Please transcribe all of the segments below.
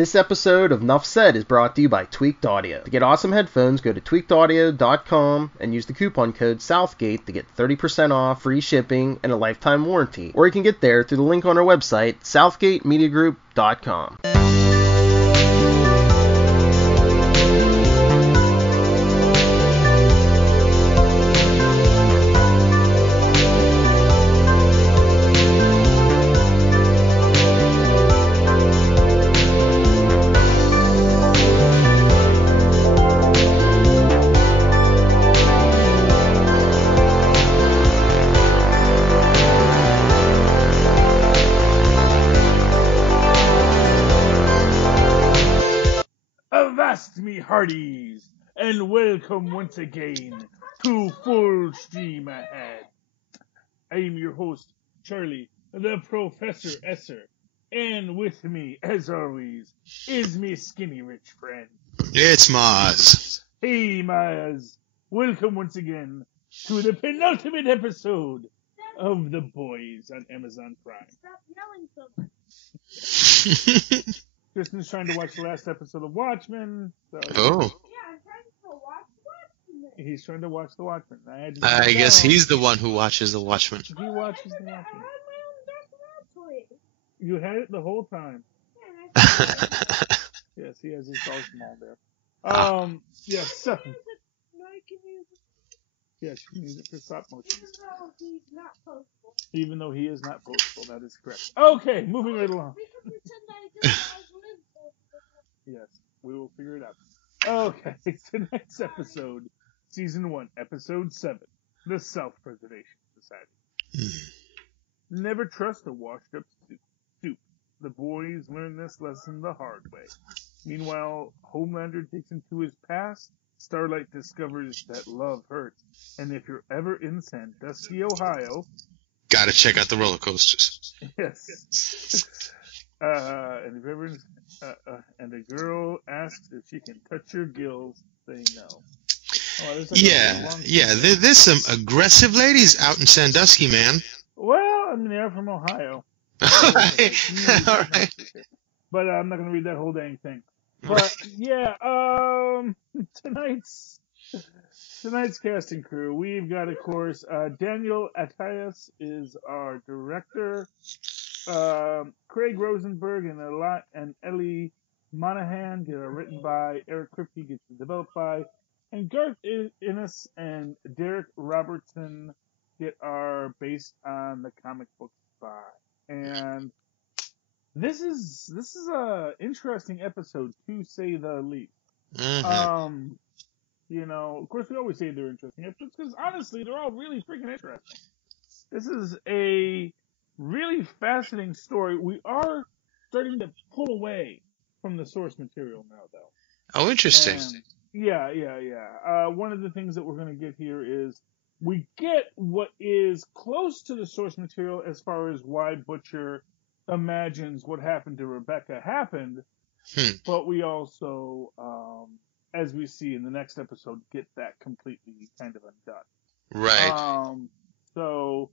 This episode of Nuff Said is brought to you by Tweaked Audio. To get awesome headphones, go to tweakedaudio.com and use the coupon code Southgate to get 30% off, free shipping, and a lifetime warranty. Or you can get there through the link on our website, southgatemediagroup.com. Me hearties, and welcome once again to Full Steam Ahead. I am your host, Charlie, the Professor Esser, and with me, as always, is me skinny rich friend. It's Mozz. Hey, Mozz. Welcome once again to the penultimate episode of The Boys on Amazon Prime. Stop yelling so much. Kristen's trying to watch the last episode of Watchmen. So Oh. Yeah, I'm trying to watch Watchmen. He's trying to watch The Watchmen. I guess he's the one who watches The Watchmen. He watches The Watchmen. I had my own Dark Knight toy. You had it the whole time. Yeah, I Yes, he has his Dark Maul there. Yes, so, can use it. No, I can use it. yes, you can use it for stop motion. Even though he's not postable. Even though he is not postable, that is correct. Okay, moving right along. We can pretend that I didn't live postable. Yes, we will figure it out. Okay, tonight's episode, Season 1, Episode 7, The Self-Preservation Society. Never trust a washed-up soup. The boys learn this lesson the hard way. Meanwhile, Homelander digs into his past. Starlight discovers that love hurts. And if you're ever in Sandusky, Ohio... Gotta check out the roller coasters. Yes. And if ever... and a girl asks if she can touch your gills, say no. Oh, There's some aggressive ladies out in Sandusky, man. Well, I mean, they're from Ohio. All right. But I'm not going to read that whole dang thing. But, yeah, tonight's casting crew, we've got, of course, Daniel Attias is our director. Craig Rosenberg and Ellie Monahan get written by. Eric Kripke gets developed by. And Garth Ennis and Derek Robertson are based on the comic books by. And this is a interesting episode, to say the least. Mm-hmm. Of course, we always say they're interesting episodes because honestly, they're all really freaking interesting. This is a really fascinating story. We are starting to pull away from the source material now, though. Oh, interesting. And yeah. One of the things that we're going to get here is we get what is close to the source material as far as why Butcher imagines what happened to Rebecca happened, but we also, as we see in the next episode, get that completely kind of undone. Right. So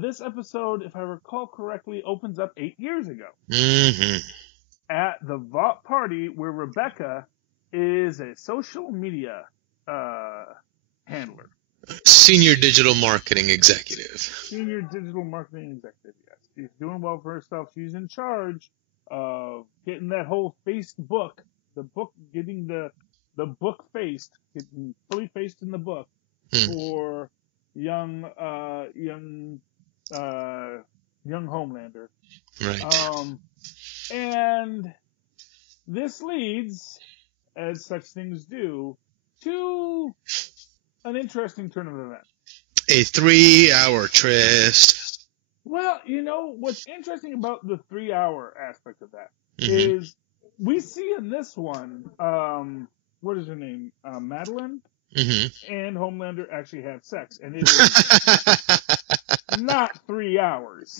this episode, if I recall correctly, opens up 8 years ago. Mm-hmm. At the Vault Party where Rebecca is a social media handler. Senior digital marketing executive. Senior digital marketing executive, yes. She's doing well for herself. She's in charge of getting that whole faced book, getting the book faced, getting fully faced in the book for young Homelander. Right. And this leads, as such things do, to an interesting turn of events. A 3-hour tryst. Well, what's interesting about the 3-hour aspect of that is we see in this one, what is her name? Madeline and Homelander actually have sex, and it is not 3 hours.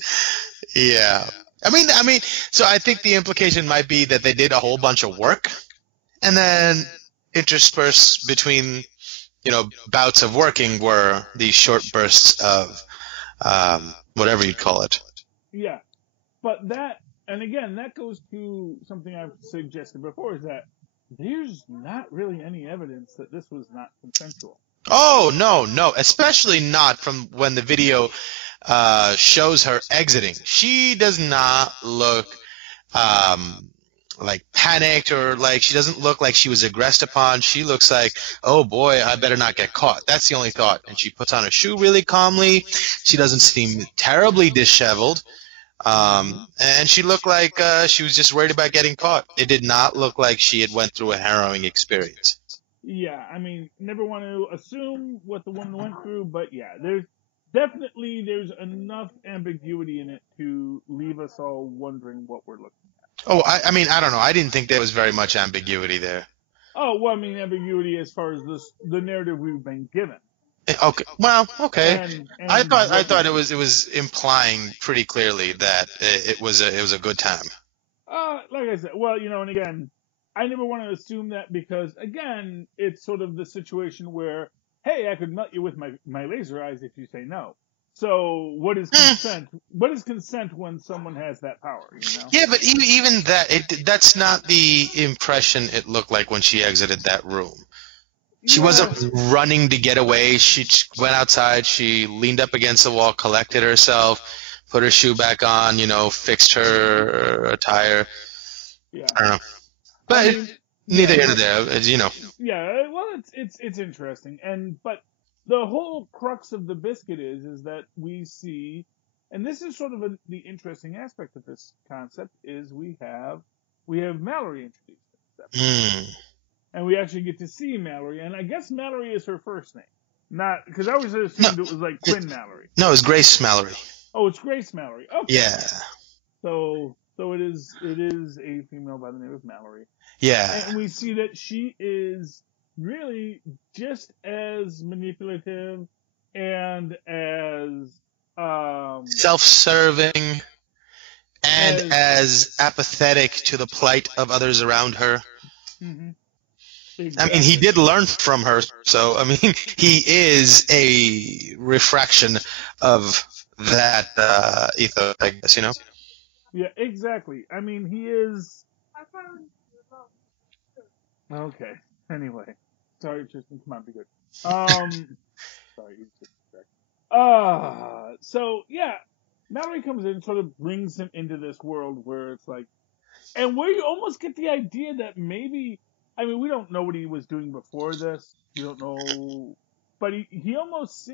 Yeah. I mean, so I think the implication might be that they did a whole bunch of work and then interspersed between, bouts of working were these short bursts of, whatever you'd call it. Yeah. But that And again, that goes to something I've suggested before, is that there's not really any evidence that this was not consensual. Oh, no, especially not from when the video shows her exiting. She does not look like panicked, or like she doesn't look like she was aggressed upon. She looks like, oh boy, I better not get caught. That's the only thought. And she puts on a shoe really calmly. She doesn't seem terribly disheveled. And she looked like she was just worried about getting caught. It did not look like she had went through a harrowing experience. Yeah, I mean, never want to assume what the woman went through, but yeah, there's enough ambiguity in it to leave us all wondering what we're looking at. Oh, I mean, I don't know. I didn't think there was very much ambiguity there. Oh, well, I mean, ambiguity as far as the narrative we've been given. Okay. Well, okay. And I thought it was implying pretty clearly that it was a good time. Like I said, well, and again, I never want to assume that, because again, it's sort of the situation where, hey, I could melt you with my laser eyes if you say no. So what is consent? What is consent when someone has that power? Yeah, but even that's not the impression it looked like when she exited that room. She wasn't running to get away. She went outside. She leaned up against the wall, collected herself, put her shoe back on, fixed her attire. Yeah. I don't know. But neither here nor there, Yeah, well, it's interesting, but the whole crux of the biscuit is that we see, and this is sort of the interesting aspect of this concept, is we have Mallory introduced. And we actually get to see Mallory, and I guess Mallory is her first name. Not, because I always assumed it was like Quinn Mallory. No, it's Grace Mallory. Oh, it's Grace Mallory. Okay. Yeah. So it is a female by the name of Mallory. Yeah. And we see that she is really just as manipulative and as self-serving and as apathetic to the plight of others around her. Mm-hmm. Exactly. I mean, he did learn from her, so I mean, he is a refraction of that ethos, I guess, Yeah, exactly. I mean, he is. Okay. Anyway, sorry, Tristan. Come on, be good. Sorry, he's just distracted. So yeah, Mallory comes in, sort of brings him into this world where it's like, and where you almost get the idea that maybe, I mean, we don't know what he was doing before this. We don't know, but you almost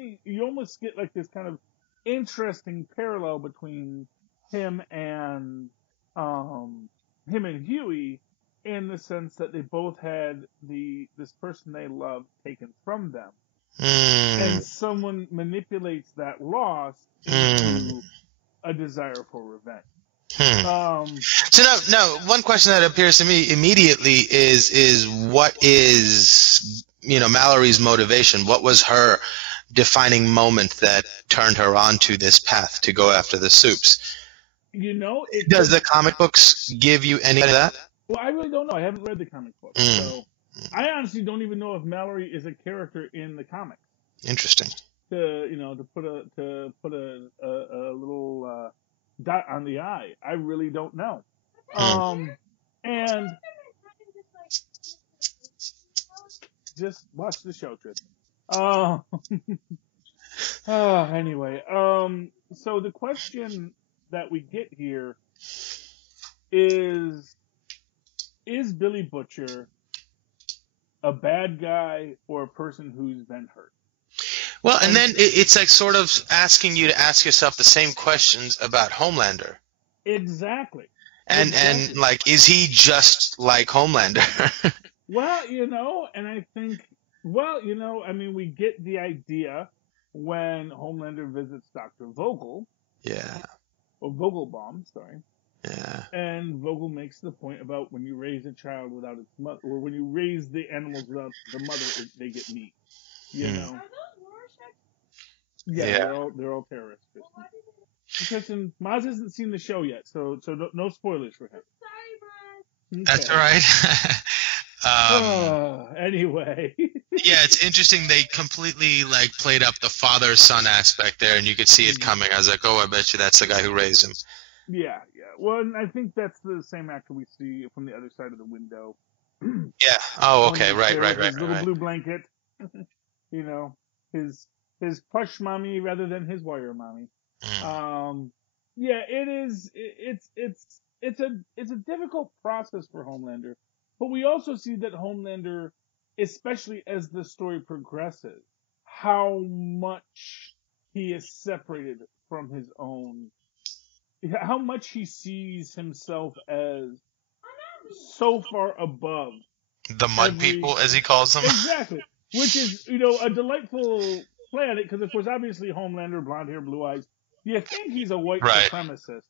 get like this kind of interesting parallel between him and Huey, in the sense that they both had this person they loved taken from them, and someone manipulates that loss into a desire for revenge. So now, one question that appears to me immediately is what is Mallory's motivation? What was her defining moment that turned her onto this path to go after the soups? Does the comic books give you any of that? Well, I really don't know. I haven't read the comic book, so I honestly don't even know if Mallory is a character in the comics. Interesting. To put a little dot on the I. I really don't know. And just watch the show, Tristan. Anyway, so the question that we get here is Billy Butcher a bad guy or a person who's been hurt? Well, and then it's like sort of asking you to ask yourself the same questions about Homelander. Exactly. And like, is he just like Homelander? Well, and I think, I mean, we get the idea when Homelander visits Dr. Vogel. Yeah. Or Vogelbaum, sorry. Yeah. And Vogel makes the point about when you raise a child without its mother, or when you raise the animals without the mother, they get meat. You know? Are those Rorschach? Yeah. They're all terrorists. Tristan, Mozz hasn't seen the show yet, so no spoilers for him. Sorry, Mozz. That's all right. Anyway. Yeah, it's interesting. They completely played up the father-son aspect there, and you could see it coming. I was like, oh, I bet you that's the guy who raised him. Yeah, yeah. Well, and I think that's the same actor we see from the other side of the window. Yeah. Oh, When okay. he's Right, there right, with right, his right, little right. blue blanket. You know, his plush mommy rather than his wire mommy. Mm. Yeah, it is. It's a difficult process for Homelander, but we also see that Homelander, especially as the story progresses, how much he is separated from his own, how much he sees himself as so far above The mud every people, as he calls them. exactly, which is a delightful play on it because of course obviously Homelander, blonde hair, blue eyes. You think he's a white Right. supremacist,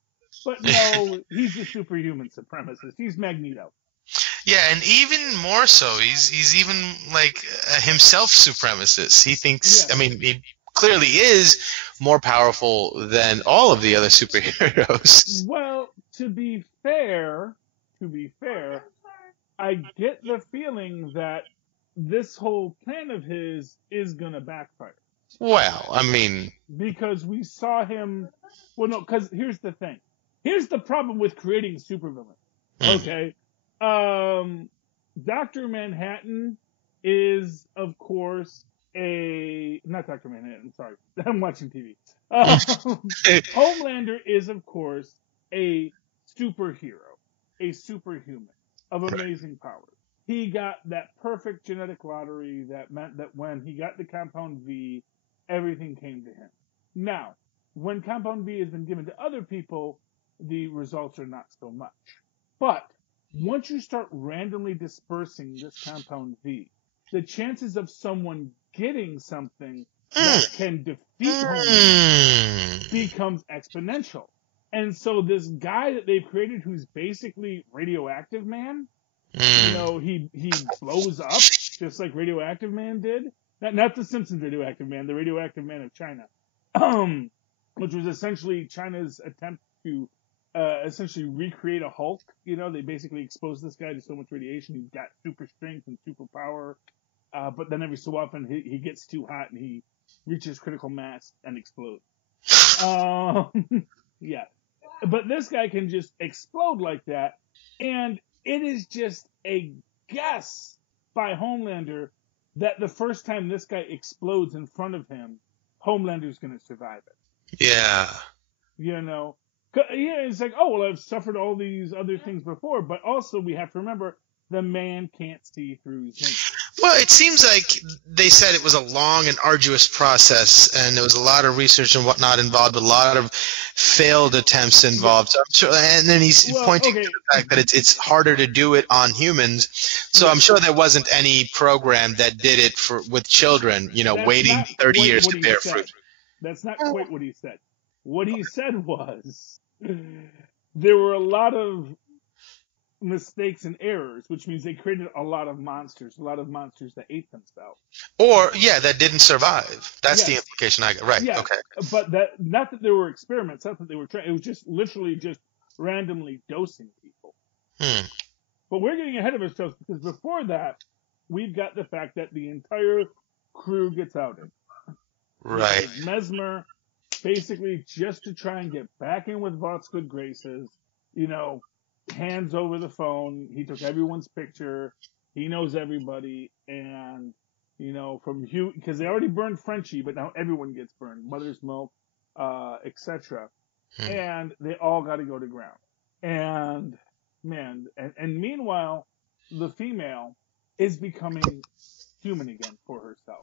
but no, he's a superhuman supremacist. He's Magneto. Yeah, and even more so, he's even like himself supremacist. He thinks, I Yes. mean, he clearly is more powerful than all of the other superheroes. Well, to be fair, I get the feeling that this whole plan of his is gonna backfire. Well, I mean, Because we saw him. Well, no, because here's the thing. Here's the problem with creating supervillains. mm, Okay, Doctor Manhattan is, of course, a not Doctor Manhattan. Sorry, I'm watching TV. Homelander is, of course, a superhero, a superhuman of amazing powers. He got that perfect genetic lottery that meant that when he got the Compound V, everything came to him. Now, when Compound V has been given to other people, the results are not so much. But once you start randomly dispersing this Compound V, the chances of someone getting something that can defeat Homelander becomes exponential. And so this guy that they've created who's basically Radioactive Man, he blows up just like Radioactive Man did. Not the Simpsons Radioactive Man, the Radioactive Man of China, which was essentially China's attempt to essentially recreate a Hulk. They basically exposed this guy to so much radiation, he's got super strength and super power, but then every so often he gets too hot and he reaches critical mass and explodes. Yeah, but this guy can just explode like that, and it is just a guess by Homelander that the first time this guy explodes in front of him, Homelander's going to survive it. yeah. Yeah, it's like, oh, well, I've suffered all these other things before, but also we have to remember the man can't see through zinc. Well, it seems like they said it was a long and arduous process, and there was a lot of research and whatnot involved, a lot of failed attempts involved. So I'm sure, and then he's pointing to the fact that it's harder to do it on humans. So I'm sure there wasn't any program that did it with children, waiting 30 years to bear fruit. That's not quite what he said. What he said was there were a lot of mistakes and errors, which means they created a lot of monsters that ate themselves. Or, that didn't survive. That's the implication I got. Right, okay. But not that there were experiments, not that they were trying, it was just literally just randomly dosing people. But we're getting ahead of ourselves because before that, we've got the fact that the entire crew gets outed. Right. Mesmer, basically just to try and get back in with Vought's good graces, hands over the phone. He took everyone's picture. He knows everybody. And, from Hugh, because they already burned Frenchie, but now everyone gets burned. Mother's Milk, etc. And they all got to go to ground. And, man, and meanwhile, the female is becoming human again for herself.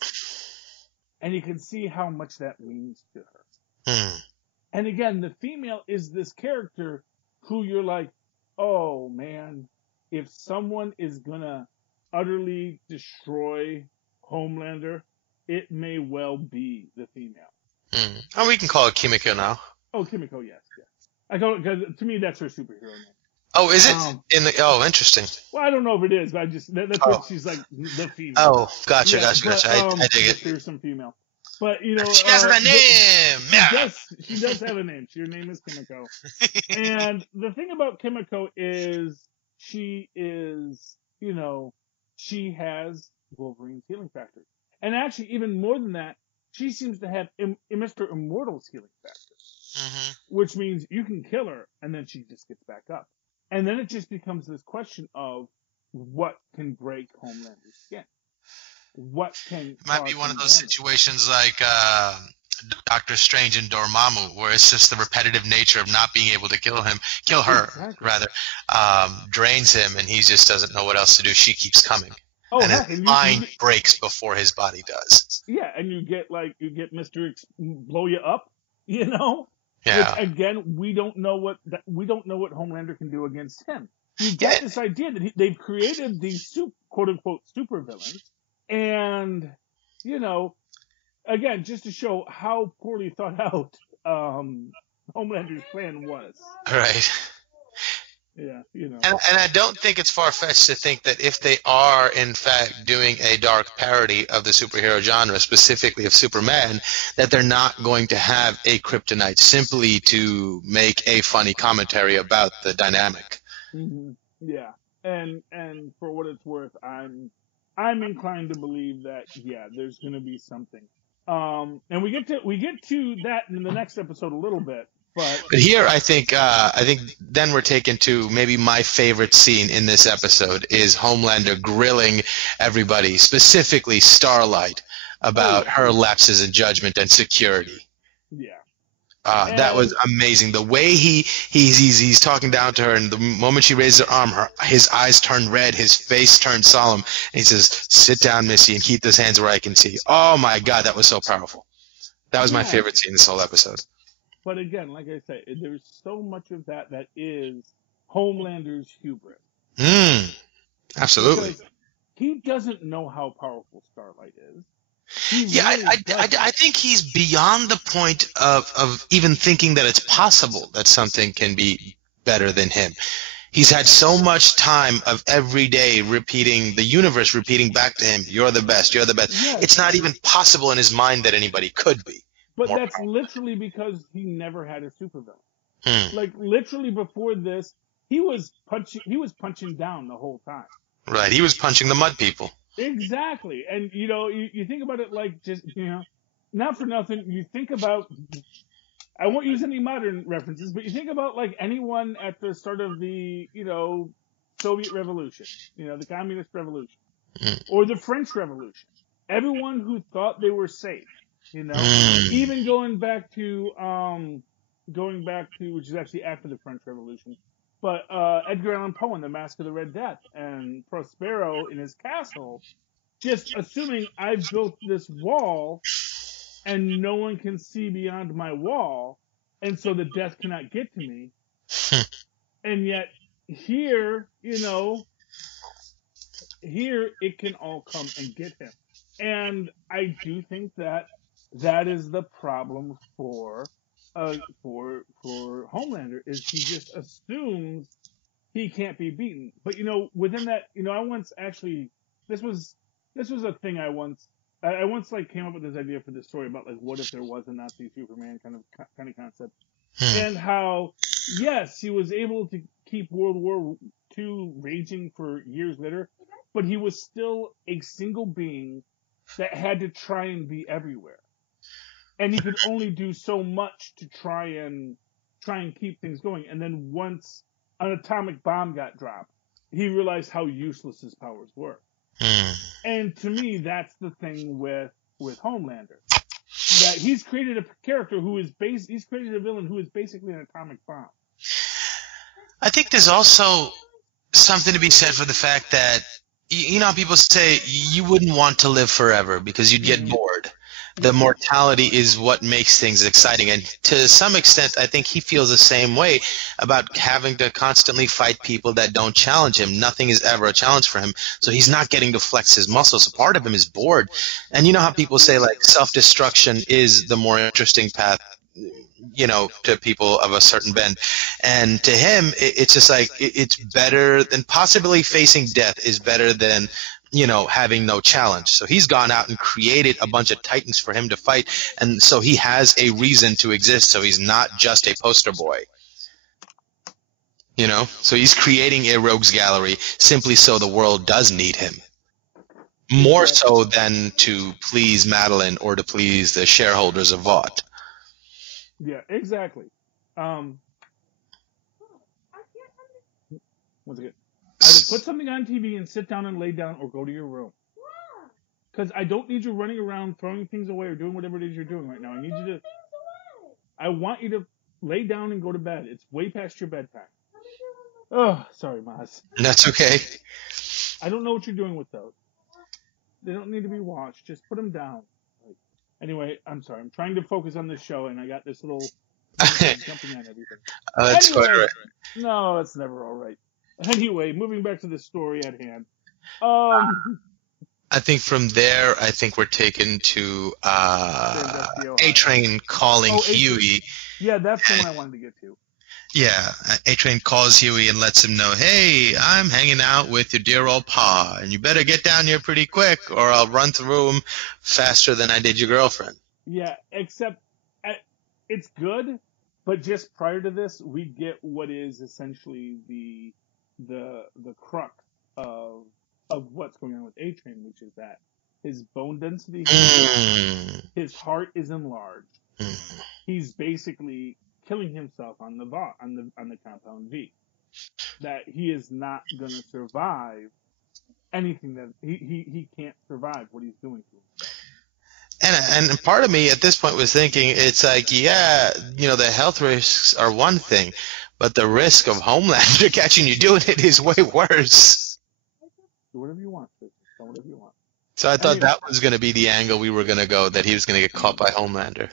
And you can see how much that means to her. And again, the female is this character who you're like, oh man, if someone is gonna utterly destroy Homelander, it may well be the female. Oh, we can call it Kimiko now. Oh, Kimiko, yes. I call it, because to me that's her superhero name. Oh, is it? Interesting. Well, I don't know if it is, but that's what she's like, the female. Oh, gotcha. But, I dig it. There's some female. But, she has a name! She does have a name. Her name is Kimiko. And the thing about Kimiko is she is, she has Wolverine's healing factor. And actually, even more than that, she seems to have Mr. Immortal's healing factor. Mhm. which means you can kill her and then she just gets back up. And then it just becomes this question of what can break Homelander's skin? What can Might be cause one him of those damage? situations like Doctor Strange and Dormammu, where it's just the repetitive nature of not being able to kill her, Exactly. rather, drains him, and he just doesn't know what else to do. She keeps coming. Oh, And his heck, and mind breaks before his body does. yeah, and you get Mr. Blow you up, you know? Yeah. Which again, we don't know what Homelander can do against him. You get this idea that they've created these quote unquote supervillains, and you know, again, just to show how poorly thought out Homelander's plan was. Right. Yeah, you know. And I don't think it's far-fetched to think that if they are, in fact, doing a dark parody of the superhero genre, specifically of Superman, that they're not going to have a kryptonite simply to make a funny commentary about the dynamic. Mm-hmm. Yeah, and for what it's worth, I'm inclined to believe that there's going to be something. And we get to that in the next episode a little bit. But here, I think then we're taken to maybe my favorite scene in this episode is Homelander grilling everybody, specifically Starlight, about her lapses in judgment and security. Yeah. That was amazing. The way he's talking down to her, and the moment she raises her arm, his eyes turn red, his face turns solemn, and he says, "Sit down, Missy, and keep those hands where I can see." Oh my God, that was so powerful. That was my favorite scene in this whole episode. But again, like I say, there's so much of that is Homelander's hubris. Absolutely. Because he doesn't know how powerful Starlight is. I think he's beyond the point of even thinking that it's possible that something can be better than him. He's had so much time of every day the universe repeating back to him, "You're the best, you're the best." Yes. It's not even possible in his mind that anybody could be. But that's literally because he never had a supervillain. Hmm. Like literally before this, he was punching down the whole time. Right, he was punching the mud people. Exactly. And you think about it like just not for nothing, you think about, I won't use any modern references, but you think about like anyone at the start of the, Soviet Revolution, the Communist Revolution, or the French Revolution. Everyone who thought they were safe, even going back to which is actually after the French Revolution, but Edgar Allan Poe in The Mask of the Red Death, and Prospero in his castle, just assuming I've built this wall and no one can see beyond my wall, and so the death cannot get to me. And yet here, here it can all come and get him. And I do think that is the problem for Homelander, is he just assumes he can't be beaten. But within that, I once actually, this was a thing I once like came up with this idea for this story about like what if there was a Nazi Superman kind of concept, and how yes, he was able to keep World War II raging for years later, but he was still a single being that had to try and be everywhere. And he could only do so much to try and keep things going. And then once an atomic bomb got dropped, he realized how useless his powers were. And to me, that's the thing with Homelander. That he's created a character he's created a villain who is basically an atomic bomb. I think there's also something to be said for the fact that, how people say you wouldn't want to live forever because you'd get bored. The mortality is what makes things exciting. And to some extent, I think he feels the same way about having to constantly fight people that don't challenge him. Nothing is ever a challenge for him. So he's not getting to flex his muscles. So part of him is bored. And you know how people say like self-destruction is the more interesting path, to people of a certain bend. And to him, it's just like, it's better than possibly facing death is better than, having no challenge. So he's gone out and created a bunch of titans for him to fight. And so he has a reason to exist. So he's not just a poster boy. So he's creating a rogues gallery simply so the world does need him. More so than to please Madeline or to please the shareholders of Vought. Yeah, exactly. Um, I can't once again, either put something on TV and sit down and lay down, or go to your room. Why? Because I don't need you running around throwing things away or doing whatever it is you're doing right now. I need you to. I want you to lay down and go to bed. It's way past your bedtime. Oh, sorry, Mozz. That's okay. I don't know what you're doing with those. They don't need to be washed. Just put them down. Like, anyway, I'm sorry. I'm trying to focus on this show, and I got this little jumping on everything. That's quite all Anyway, right. no, that's never all right. Anyway, moving back to the story at hand. I think from there, I think we're taken to Sandusky, Ohio. A-Train calling Oh, A-Train. Huey. Yeah, that's the one I wanted to get to. Yeah, A-Train calls Huey and lets him know, hey, I'm hanging out with your dear old pa, and you better get down here pretty quick, or I'll run through him faster than I did your girlfriend. Yeah, except it's good, but just prior to this, we get what is essentially the crux of what's going on with A-Train, which is that his bone density, his heart is enlarged. He's basically killing himself on the compound V. That he is not going to survive anything that he can't survive what he's doing to himself. And part of me at this point was thinking, it's like, yeah, the health risks are one thing, but the risk of Homelander catching you doing it is way worse. Do whatever you want, sis. Do whatever you want. So I thought that was going to be the angle we were going to go, that he was going to get caught by Homelander.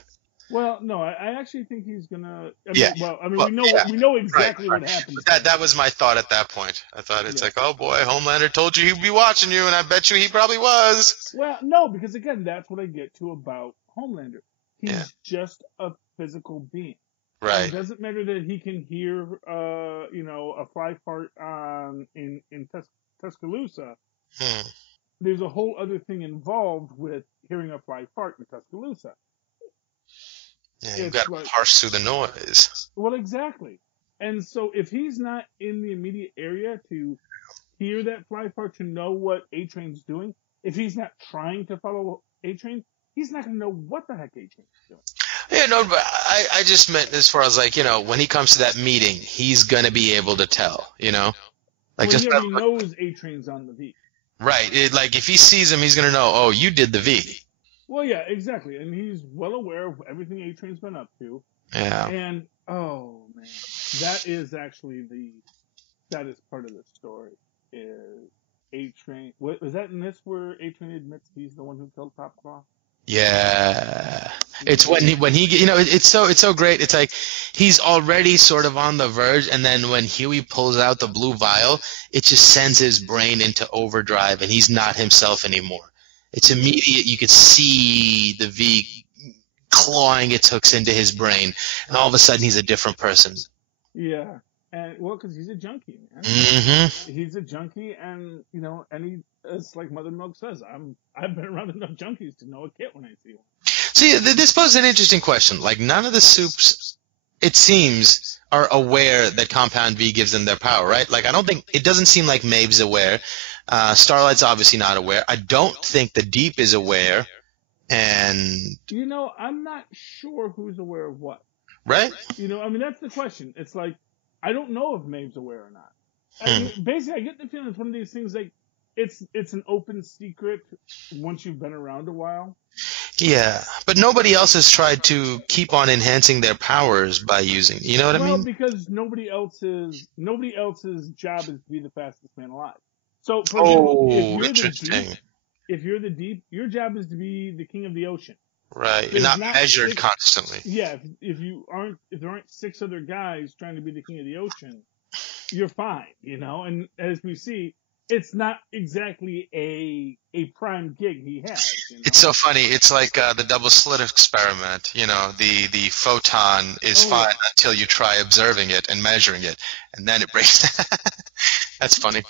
Well, no, I actually think he's gonna. We know exactly what happens. That was my thought at that point. I thought it's like, oh boy, Homelander told you he'd be watching you, and I bet you he probably was. Well, no, because again, that's what I get to about Homelander. He's just a physical being. Right. It doesn't matter that he can hear, a fly fart in Tuscaloosa. There's a whole other thing involved with hearing a fly fart in Tuscaloosa. Yeah, you've got to parse through the noise. Well, exactly. And so if he's not in the immediate area to hear that fly fart, to know what A-Train's doing, if he's not trying to follow A-Train, he's not going to know what the heck A-Train's doing. Yeah, no, but I just meant as far as when he comes to that meeting, he's going to be able to tell, Like he already knows A-Train's on the V. Right. If he sees him, he's going to know, oh, you did the V. Well, yeah, exactly. And he's well aware of everything A-Train's been up to. Yeah. And, oh, man, that is actually that is part of the story, is A-Train. Was that in this where A-Train admits he's the one who killed Top Claw? Yeah. It's when he it's so great. It's like he's already sort of on the verge, and then when Huey pulls out the blue vial, it just sends his brain into overdrive, and he's not himself anymore. It's immediate. You could see the V clawing its hooks into his brain, and all of a sudden he's a different person. Yeah. And because he's a junkie, man. Mm-hmm. He's a junkie, and it's like Mother Milk says, I've been around enough junkies to know a kid when I see one. See, this poses an interesting question. Like, none of the soups, it seems, are aware that Compound V gives them their power, right? Like, it doesn't seem like Maeve's aware. Starlight's obviously not aware. I don't think the Deep is aware, and I'm not sure who's aware of what. Right? That's the question. It's like, I don't know if Maeve's aware or not. Basically, I get the feeling it's one of these things like it's an open secret once you've been around a while. Yeah, but nobody else has tried to keep on enhancing their powers by using. You know what I mean? Well, because nobody else's job is to be the fastest man alive. So, for example, if you're the Deep, your job is to be the king of the ocean. Right, you're not measured constantly. Yeah, if there aren't 6 other guys trying to be the king of the ocean, you're fine, And as we see, it's not exactly a prime gig he has. It's so funny. It's like the double slit experiment. The photon is fine until you try observing it and measuring it, and then it breaks. That's funny.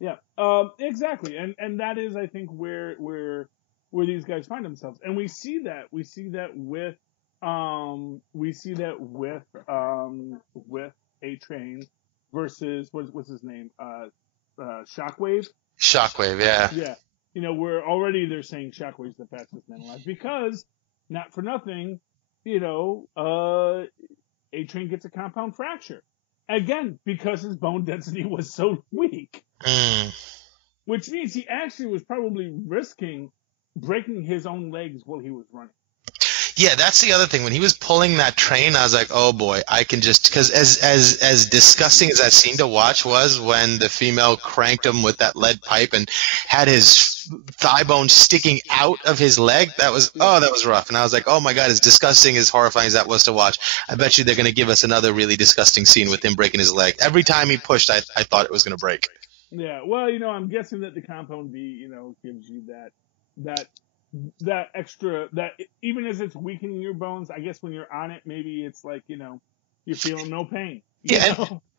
Yeah, exactly, and that is, I think, where these guys find themselves, and we see that with A-Train versus what's his name, Shockwave. Shockwave, yeah. Yeah, where already they're saying Shockwave's the fastest man alive, because not for nothing, A-Train gets a compound fracture. Again, because his bone density was so weak. Which means he actually was probably risking breaking his own legs while he was running. Yeah, that's the other thing. When he was pulling that train, I was like, "Oh boy, I can just." Because as disgusting as that scene to watch was, when the female cranked him with that lead pipe and had his thigh bone sticking out of his leg, that was rough. And I was like, "Oh my god!" As disgusting, as horrifying as that was to watch, I bet you they're going to give us another really disgusting scene with him breaking his leg. Every time he pushed, I thought it was going to break. Yeah, well, I'm guessing that the compound V, gives you that extra, that even as it's weakening your bones, I guess when you're on it, maybe it's like, you're feeling no pain.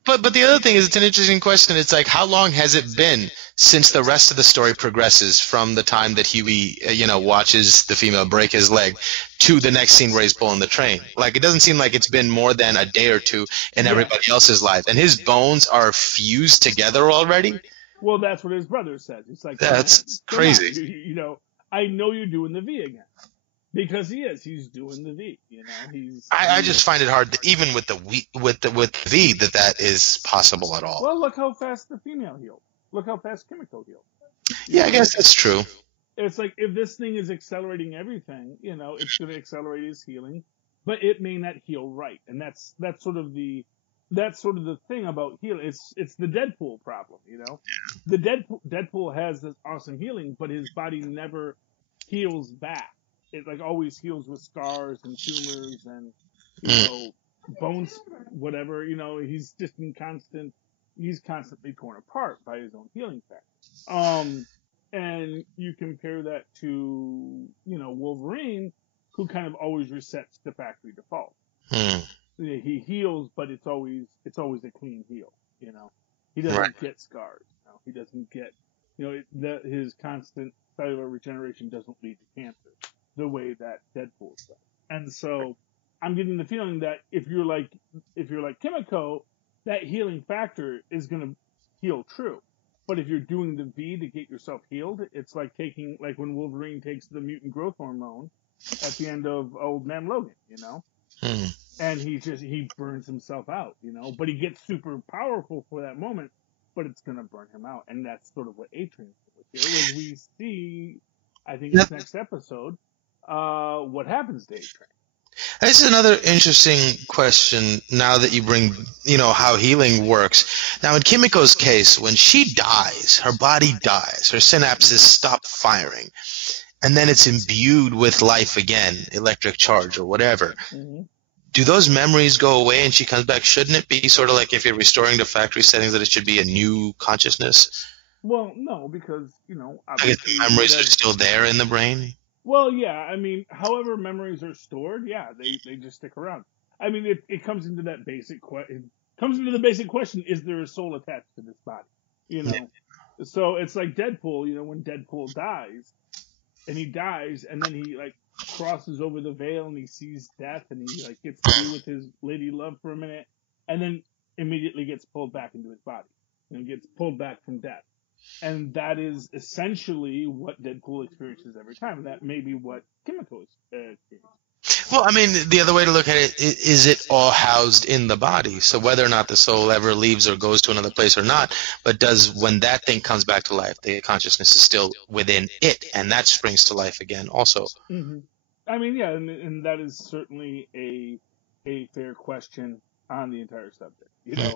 But the other thing is, it's an interesting question. It's like, how long has it been since the rest of the story progresses from the time that Huey, watches the female break his leg to the next scene where he's pulling the train? Like, it doesn't seem like it's been more than a day or two in everybody else's life. And his bones are fused together already? Well, that's what his brother says. It's like, that's crazy. I know you're doing the V again. Because he's doing the V, I just find it hard that even with the V that is possible at all. Well, look how fast the female healed. Look how fast Kimiko healed. Yeah, I guess that's true. It's like, if this thing is accelerating everything, it's going to accelerate his healing, but it may not heal right, and that's sort of the thing about healing. It's the Deadpool problem, The Deadpool has this awesome healing, but his body never heals back. It like always heals with scars and tumors and bones, whatever. He's just he's constantly torn apart by his own healing factor. And you compare that to Wolverine, who kind of always resets to factory default. He heals, but it's always a clean heal. He doesn't get scars. He doesn't get his constant cellular regeneration doesn't lead to cancer the way that Deadpool does. And so I'm getting the feeling that if you're like Kimiko, that healing factor is going to heal true. But if you're doing the V to get yourself healed, it's like when Wolverine takes the mutant growth hormone at the end of Old Man Logan, and he burns himself out, but he gets super powerful for that moment, but it's going to burn him out. And that's sort of what A-Train's doing here, as we see, I think, this next episode, what happens to A-Train. This is another interesting question now that you bring, how healing works. Now, in Kimiko's case, when she dies, her body dies, her synapses stop firing, and then it's imbued with life again, electric charge or whatever. Mm-hmm. Do those memories go away and she comes back? Shouldn't it be sort of like, if you're restoring to factory settings, that it should be a new consciousness? Well, no, because, I guess the memories are still there in the brain? Well, yeah, I mean, however memories are stored, yeah, they just stick around. I mean, it comes into that basic question. Comes into the basic question: is there a soul attached to this body? Yeah. So it's like Deadpool. When Deadpool dies, and then he like crosses over the veil and he sees death, and he like gets to be with his lady love for a minute, and then immediately gets pulled back into his body, and gets pulled back from death. And that is essentially what Deadpool experiences every time. And that may be what Kimiko experiences. Well, I mean, the other way to look at it is it all housed in the body? So whether or not the soul ever leaves or goes to another place or not, but when that thing comes back to life, the consciousness is still within it, and that springs to life again also. Mm-hmm. I mean, yeah, and that is certainly a fair question on the entire subject, Yeah.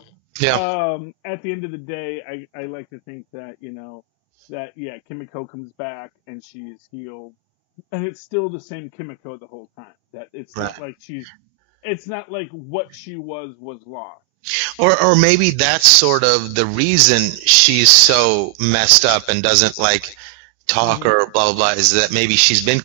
At the end of the day, I like to think that, Kimiko comes back and she is healed, and it's still the same Kimiko the whole time. That it's not like it's not like what she was lost. Or maybe that's sort of the reason she's so messed up and doesn't like talk or blah, blah, blah, is that maybe she's been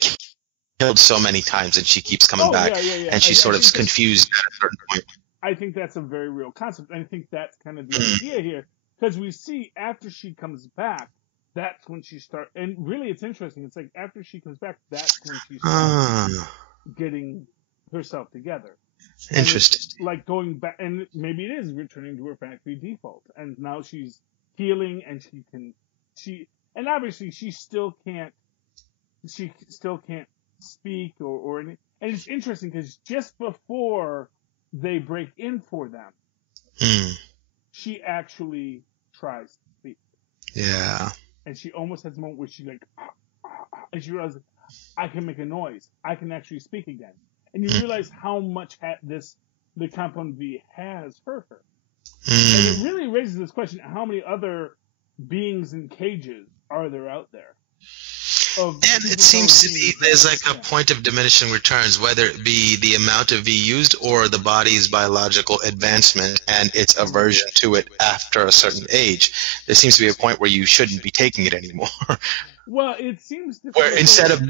killed so many times and she keeps coming back, and she's sort of confused at a certain point. I think that's a very real concept. I think that's kind of the idea here, because we see after she comes back, that's when she starts. And really, it's interesting. It's like after she comes back, that's when she starts getting herself together. Interesting. Like going back, and maybe it is returning to her factory default. And now she's healing, and and obviously she still can't speak or anything. And it's interesting because just before they break in for them, she actually tries to speak. Yeah. And she almost has a moment where she's like, and she realizes, I can make a noise. I can actually speak again. And you realize how much the compound V has hurt her. And it really raises this question, how many other beings in cages are there out there? And it seems to be there's like a point of diminishing returns, whether it be the amount of V used or the body's biological advancement and its aversion to it after a certain age. There seems to be a point where you shouldn't be taking it anymore. Well, it seems to where instead of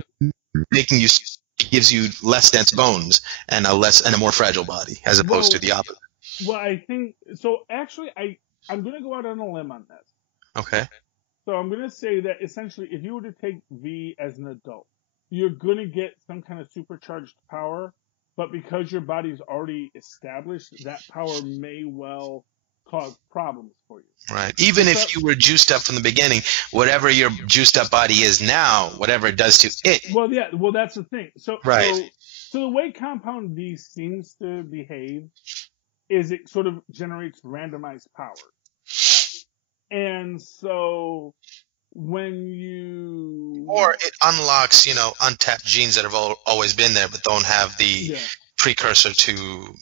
making you, it gives you less dense bones and a more fragile body, as opposed to the opposite. Well, I think so. Actually, I'm going to go out on a limb on this. Okay. So I'm going to say that essentially, if you were to take V as an adult, you're going to get some kind of supercharged power, but because your body's already established, that power may well cause problems for you. Right. Even if you were juiced up from the beginning, whatever your juiced up body is now, whatever it does to it. Well, yeah. Well, that's the thing. So, right. So the way compound V seems to behave is it sort of generates randomized power. And so when you... Or it unlocks, untapped genes that have always been there but don't have the precursor to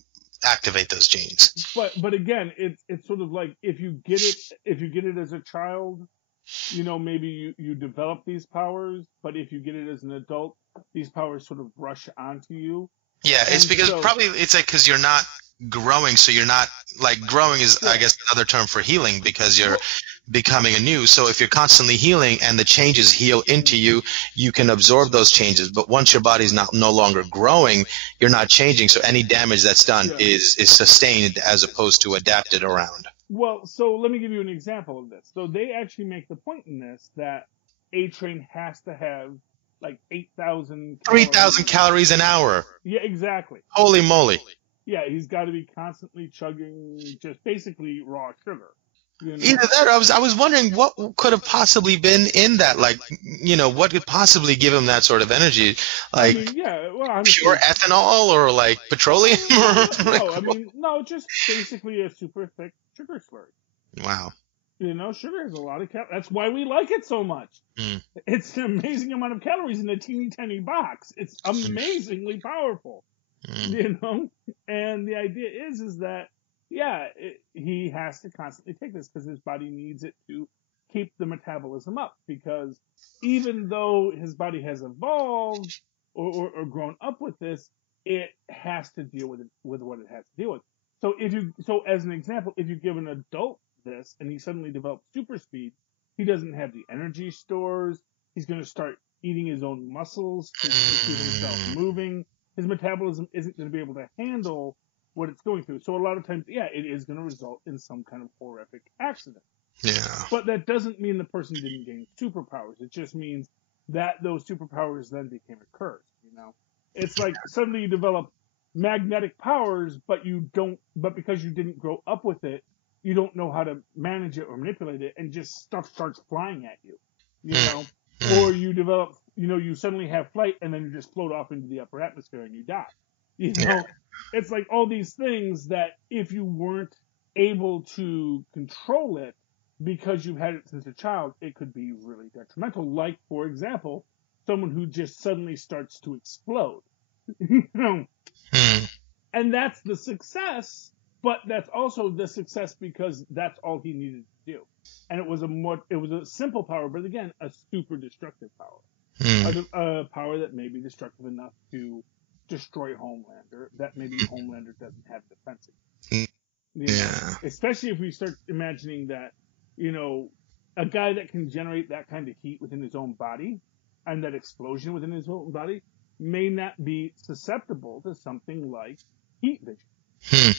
activate those genes. But again, it's sort of like if you get it as a child, maybe you develop these powers, but if you get it as an adult, these powers sort of rush onto you. Yeah, it's because because you're not growing, so you're not growing is I guess another term for healing because you're becoming anew. So if you're constantly healing and the changes heal into you, you can absorb those changes. But once your body's no longer growing, you're not changing. So any damage that's done is sustained as opposed to adapted around. Well, so let me give you an example of this. So they actually make the point in this that A-Train has to have 8,000 3,000 calories an hour. Yeah, exactly. Holy moly. Yeah, he's got to be constantly chugging just basically raw sugar. Either that, or I was wondering what could have possibly been in that. What could possibly give him that sort of energy? Pure ethanol or petroleum? No, just basically a super thick sugar slurry. Wow. Sugar has a lot of calories. That's why we like it so much. It's an amazing amount of calories in a teeny tiny box. It's amazingly powerful. And the idea is that, he has to constantly take this because his body needs it to keep the metabolism up. Because even though his body has evolved or grown up with this, it has to deal with what it has to deal with. So as an example, if you give an adult this and he suddenly develops super speed, he doesn't have the energy stores. He's going to start eating his own muscles to keep himself moving. His metabolism isn't going to be able to handle what it's going through. So a lot of times, it is going to result in some kind of horrific accident. Yeah. But that doesn't mean the person didn't gain superpowers. It just means that those superpowers then became a curse, It's like suddenly you develop magnetic powers, but because you didn't grow up with it, you don't know how to manage it or manipulate it, and just stuff starts flying at you, Or you develop, you suddenly have flight, and then you just float off into the upper atmosphere and you die. It's like all these things that if you weren't able to control it because you've had it since a child, it could be really detrimental. Like, for example, someone who just suddenly starts to explode. And that's the success, but that's also the success because that's all he needed to do. And it was a simple power, but again, a super destructive power. A power that may be destructive enough to destroy Homelander, that maybe Homelander doesn't have defenses. Especially if we start imagining that, a guy that can generate that kind of heat within his own body and that explosion within his own body may not be susceptible to something like heat vision.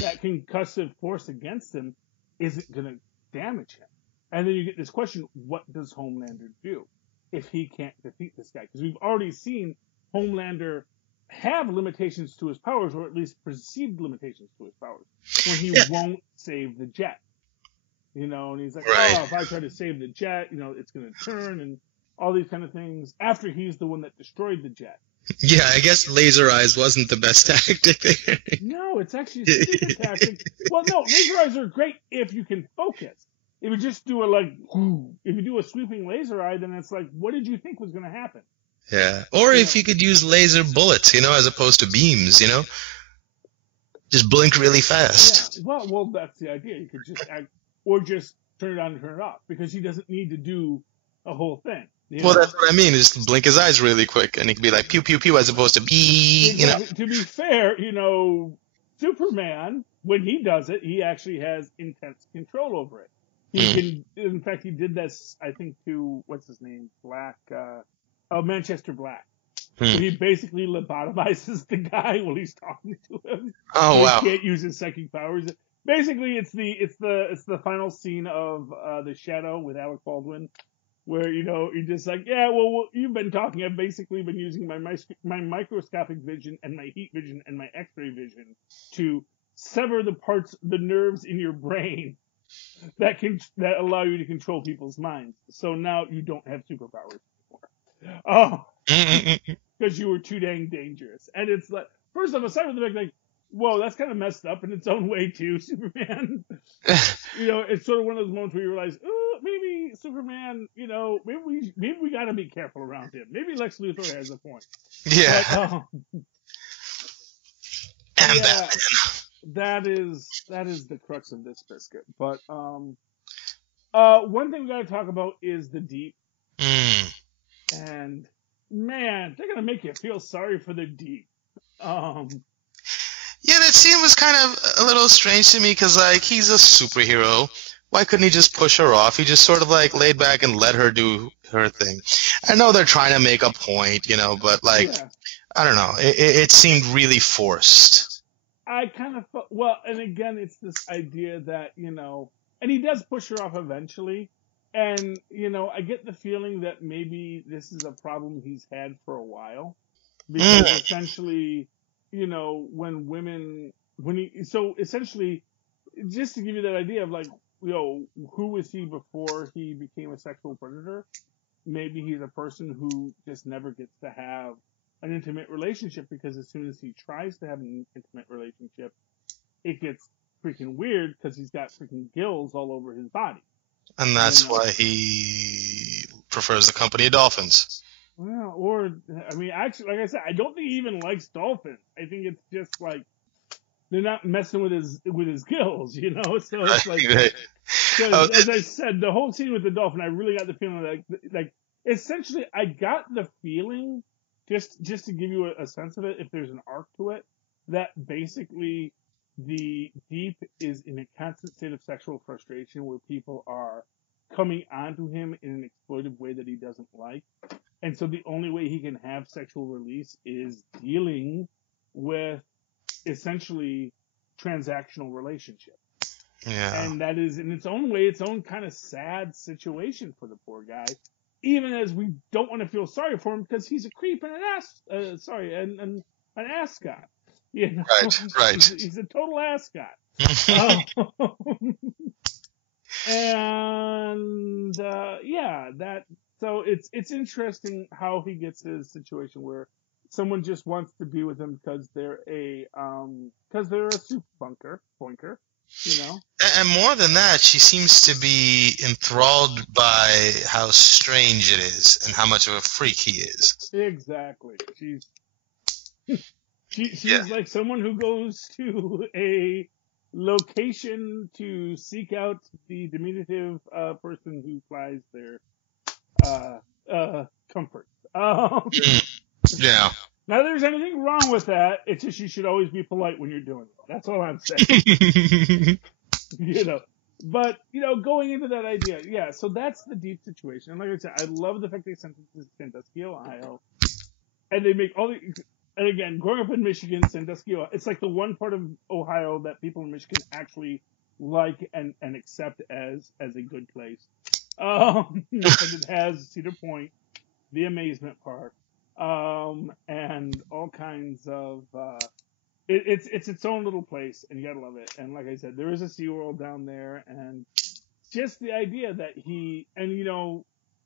That concussive force against him isn't going to damage him. And then you get this question, what does Homelander do if he can't defeat this guy? Because we've already seen Homelander have limitations to his powers, or at least perceived limitations to his powers, when he won't save the jet. And he's like, if I try to save the jet, it's going to turn, and all these kind of things, after he's the one that destroyed the jet. Yeah, I guess laser eyes wasn't the best tactic there. No, it's actually a stupid tactic. Well, no, laser eyes are great if you can focus. If you just do it like, if you do a sweeping laser eye, then it's like, what did you think was going to happen? Yeah. Or You if know. you could use laser bullets, as opposed to beams, just blink really fast. Yeah, well, that's the idea. You could just or just turn it on and turn it off, because he doesn't need to do a whole thing. Well, that's what I mean. Just blink his eyes really quick, and he could be like pew pew pew, as opposed to bee. To be fair, Superman, when he does it, he actually has intense control over it. He can, in fact, he did this, I think, to what's his name, Manchester Black. So he basically lobotomizes the guy while he's talking to him. Oh, wow. He can't use his psychic powers. Basically, it's the final scene of The Shadow with Alec Baldwin, where you're just like, yeah, well, you've been talking. I've basically been using my microscopic vision and my heat vision and my X-ray vision to sever the nerves in your brain that allow you to control people's minds. So now you don't have superpowers anymore. Oh. Because you were too dang dangerous. And it's like, first off, aside from the fact, like, whoa, that's kind of messed up in its own way too, Superman. It's sort of one of those moments where you realize, oh, maybe Superman, maybe we got to be careful around him. Maybe Lex Luthor has a point. Yeah. And yeah, that is the crux of this biscuit. But one thing we got to talk about is the Deep. And man, they're gonna make you feel sorry for the Deep. Yeah, that scene was kind of a little strange to me, because like, he's a superhero. Why couldn't he just push her off? He just sort of like laid back and let her do her thing. I know they're trying to make a point, but like, yeah. I don't know. It seemed really forced. I kind of felt, well, and again, it's this idea that, and he does push her off eventually. And, I get the feeling that maybe this is a problem he's had for a while. Because essentially, so essentially, just to give you that idea of like, who was he before he became a sexual predator? Maybe he's a person who just never gets to have an intimate relationship, because as soon as he tries to have an intimate relationship, it gets freaking weird because he's got freaking gills all over his body. And that's why he prefers the company of dolphins. Well, actually, like I said, I don't think he even likes dolphins. I think it's just like they're not messing with his gills, So it's like, as I said, the whole scene with the dolphin, I really got the feeling like essentially, I got the feeling, just to give you a sense of it, if there's an arc to it, that basically the Deep is in a constant state of sexual frustration where people are coming onto him in an exploitive way that he doesn't like. And so the only way he can have sexual release is dealing with essentially transactional relationships. Yeah. And that is in its own way, its own kind of sad situation for the poor guy, even as we don't want to feel sorry for him because he's a creep and an ascot. Right. He's a total ascot. So it's interesting how he gets to this situation where someone just wants to be with him because they're a soup boinker. And more than that, she seems to be enthralled by how strange it is and how much of a freak he is. Exactly. She's like someone who goes to a location to seek out the diminutive person who flies their comfort. Yeah. Now, there's anything wrong with that. It's just you should always be polite when you're doing it. That's all I'm saying. But, going into that idea, yeah, so that's the Deep situation. And like I said, I love the fact they sent it to Sandusky, Ohio. And they make all the... And again, growing up in Michigan, Sandusky, it's like the one part of Ohio that people in Michigan actually like and accept as a good place. Because it has Cedar Point, the Amazement Park, and all kinds of... It's its own little place, and you gotta love it. And like I said, there is a SeaWorld down there, and just the idea that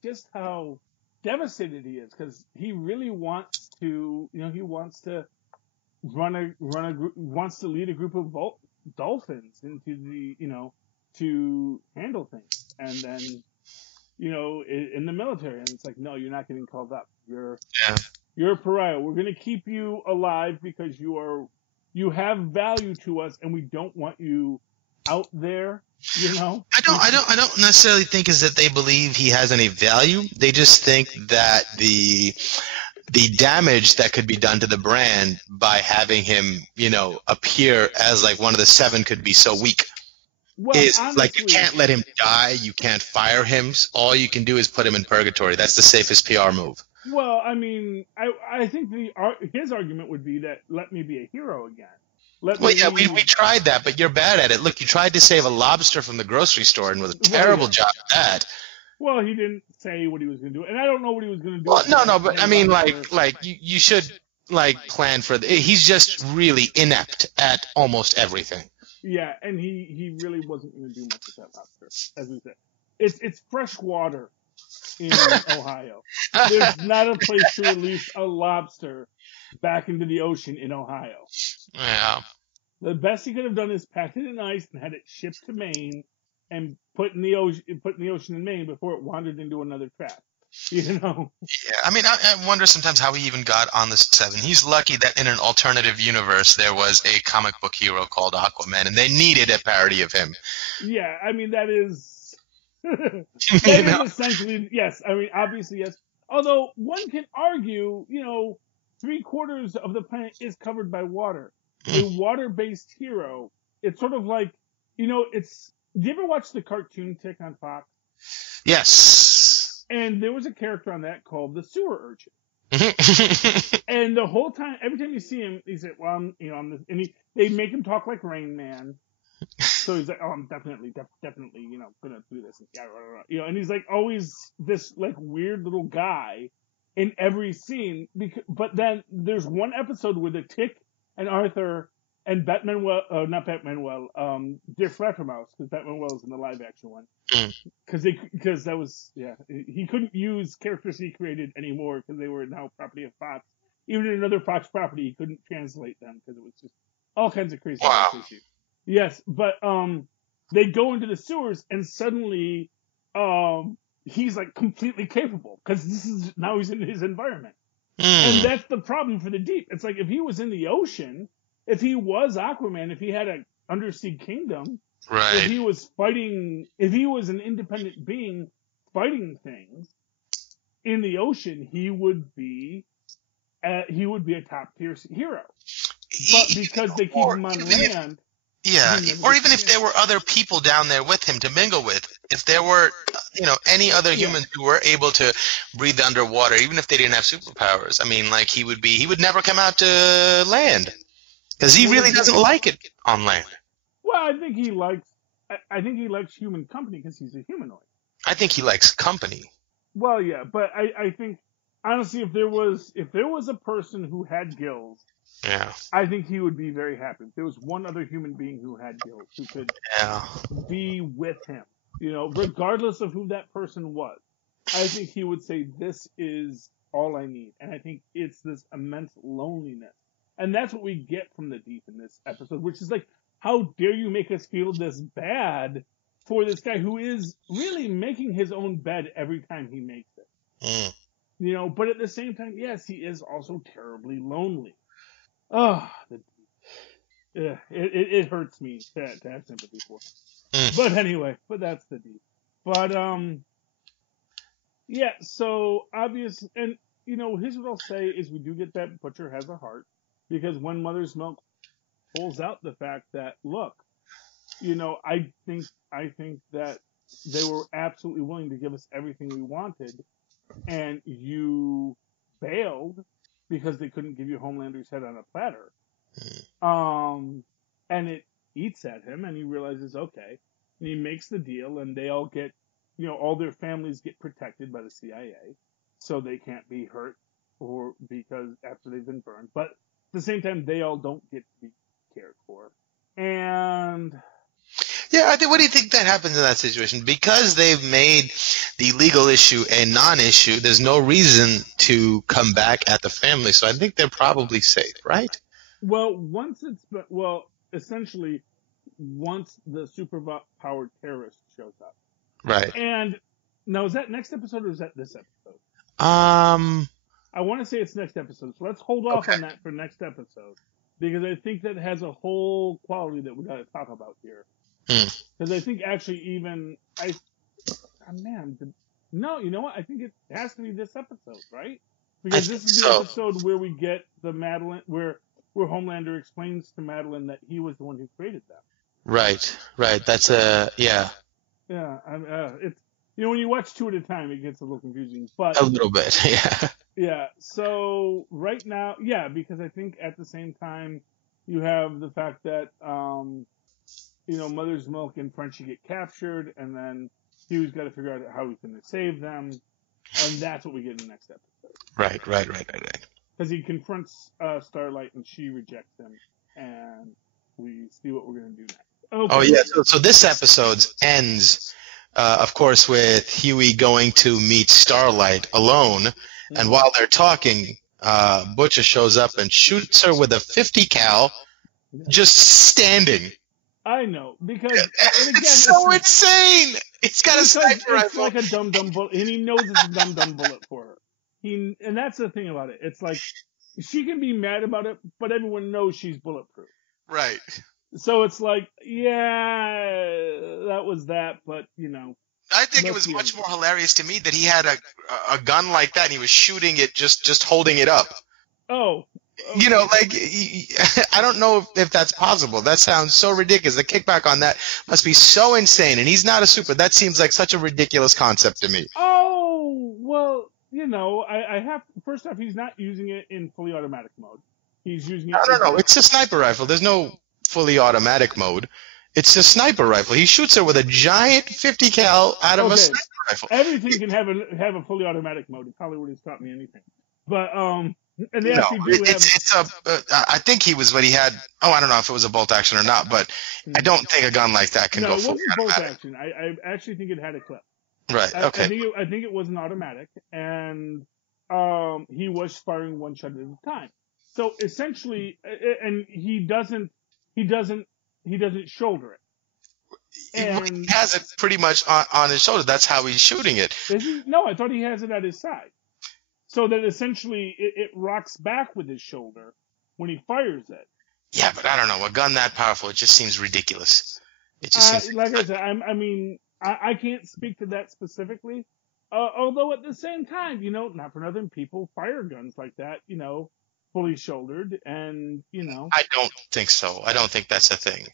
just how devastated he is, because he really wants to, he wants to wants to lead a group of dolphins into the, to handle things, and then, in the military, and it's like, no, you're not getting called up. You're a pariah. We're going to keep you alive because you have value to us, and we don't want you out there. I don't necessarily think is that they believe he has any value. They just think that the damage that could be done to the brand by having him, appear as like one of the 7 could be so weak. Well, is honestly, like, you can't let him die. You can't fire him. All you can do is put him in purgatory. That's the safest PR move. Well, I mean, I think his argument would be that let me be a hero again. We tried that, but you're bad at it. Look, you tried to save a lobster from the grocery store and was a terrible job at that. Well, he didn't say what he was going to do, and I don't know what he was going to do. Well, no, but I mean, you should plan for. He's just really inept at almost everything. Yeah, and he really wasn't going to do much with that lobster, as we said. It's fresh water in Ohio. There's not a place to release a lobster back into the ocean in Ohio. Yeah. The best he could have done is packed it in ice and had it shipped to Maine and put in the ocean in Maine before it wandered into another trap. Yeah, I mean, I wonder sometimes how he even got on the 7. He's lucky that in an alternative universe there was a comic book hero called Aquaman, and they needed a parody of him. Yeah, I mean, that is is essentially, yes. I mean, obviously, yes. Although one can argue, 3/4 of the planet is covered by water. A water-based hero. It's sort of like, do you ever watch the cartoon Tick on Fox? Yes. And there was a character on that called the Sewer Urchin. And the whole time, every time you see him, he said, well, I'm this, and they make him talk like Rain Man. So he's like, oh, I'm definitely, gonna do this. And he's like always this like weird little guy in every scene. But then there's one episode where the Tick and Arthur and Dick Flattermouse, because Batmanuel is in the live action one. Because that was, he couldn't use characters he created anymore because they were now property of Fox. Even in another Fox property, he couldn't translate them because it was just all kinds of crazy issues. Yes, but they go into the sewers and suddenly he's like completely capable because now he's in his environment. And that's the problem for the deep. It's like if he was in the ocean, if he was Aquaman, if he had an undersea kingdom, right? If he was an independent being fighting things in the ocean, he would be a top tier hero. But because they keep him on land. Or even if there were other people down there with him to mingle with, if there were, any other humans who were able to breathe underwater, even if they didn't have superpowers, I mean, like he would never come out to land because he really doesn't like it on land. Well, I think he likes human company because he's a humanoid. I think he likes company. Well, yeah, but I think honestly, if there was a person who had gills. Yeah. I think he would be very happy. If there was one other human being who had gills, who could be with him, regardless of who that person was, I think he would say, this is all I need. And I think it's this immense loneliness. And that's what we get from the Deep in this episode, which is like, how dare you make us feel this bad for this guy who is really making his own bed every time he makes it. But at the same time, yes, he is also terribly lonely. Oh, it hurts me to have sympathy for him. But anyway, that's the Deep. But, so obvious, and, here's what I'll say is we do get that Butcher has a heart, because when Mother's Milk pulls out the fact that, look, I think that they were absolutely willing to give us everything we wanted, and you bailed because they couldn't give you Homelander's head on a platter. And it eats at him, and he realizes, okay, and he makes the deal, and they all get, all their families get protected by the CIA, so they can't be hurt or because after they've been burned. But at the same time, they all don't get to be cared for. And yeah, what do you think that happens in that situation? Because they've made the legal issue a non-issue, there's no reason to come back at the family. So I think they're probably safe, right? Well, essentially, once the superpowered terrorist shows up. Right. And now, is that next episode or is that this episode? I want to say it's next episode, so let's hold off Okay. on that for next episode because I think that has a whole quality that we got to talk about here. Because I think actually no, you know what? I think it has to be this episode, right? Because this is the episode where we get the Madeline, where Homelander explains to Madeline that he was the one who created them. Right. That's yeah. Yeah, it's when you watch two at a time, it gets a little confusing, but A little bit, yeah. yeah. So right now, yeah, because I think at the same time you have the fact that Mother's Milk and Frenchie get captured, and then Hugh's got to figure out how he's going to save them, and that's what we get in the next episode. Right. Because he confronts Starlight, and she rejects him, and we see what we're going to do next. Okay. Oh yeah. So this episode ends, of course, with Huey going to meet Starlight alone, and while they're talking, Butcher shows up and shoots her with a 50 cal, just standing. I know, because it's so insane. It's got a sniper rifle. It's like a dumb bullet, and he knows it's a dumb bullet for her. And that's the thing about it. It's like she can be mad about it, but everyone knows she's bulletproof. Right. So it's like, yeah, that was that, but I think it was much more hilarious to me that he had a gun like that and he was shooting it, just holding it up. Oh. Okay. I don't know if that's possible. That sounds so ridiculous. The kickback on that must be so insane. And he's not a super. That seems like such a ridiculous concept to me. Oh, well, I have, first off, he's not using it in fully automatic mode. He's using it. No. It's a sniper rifle. There's no fully automatic mode. It's a sniper rifle. He shoots her with a giant 50 cal out of a sniper rifle. Everything can have a fully automatic mode. It probably would have taught me anything. But, and they actually do I think he was what he had. Oh, I don't know if it was a bolt action or not, but I don't think a gun like that can go fully automatic. No, it wasn't bolt action. I actually think it had a clip. Right. Okay. I think it was an automatic, and he was firing one shot at a time. So essentially, and he doesn't shoulder it. And he has it pretty much on his shoulder. That's how he's shooting it. No, I thought he has it at his side. So that essentially it rocks back with his shoulder when he fires it. Yeah, but I don't know. A gun that powerful, it just seems ridiculous. It just seems like I said, I can't speak to that specifically. Although at the same time, not for nothing, people fire guns like that, fully shouldered, and I don't think so. I don't think that's a thing.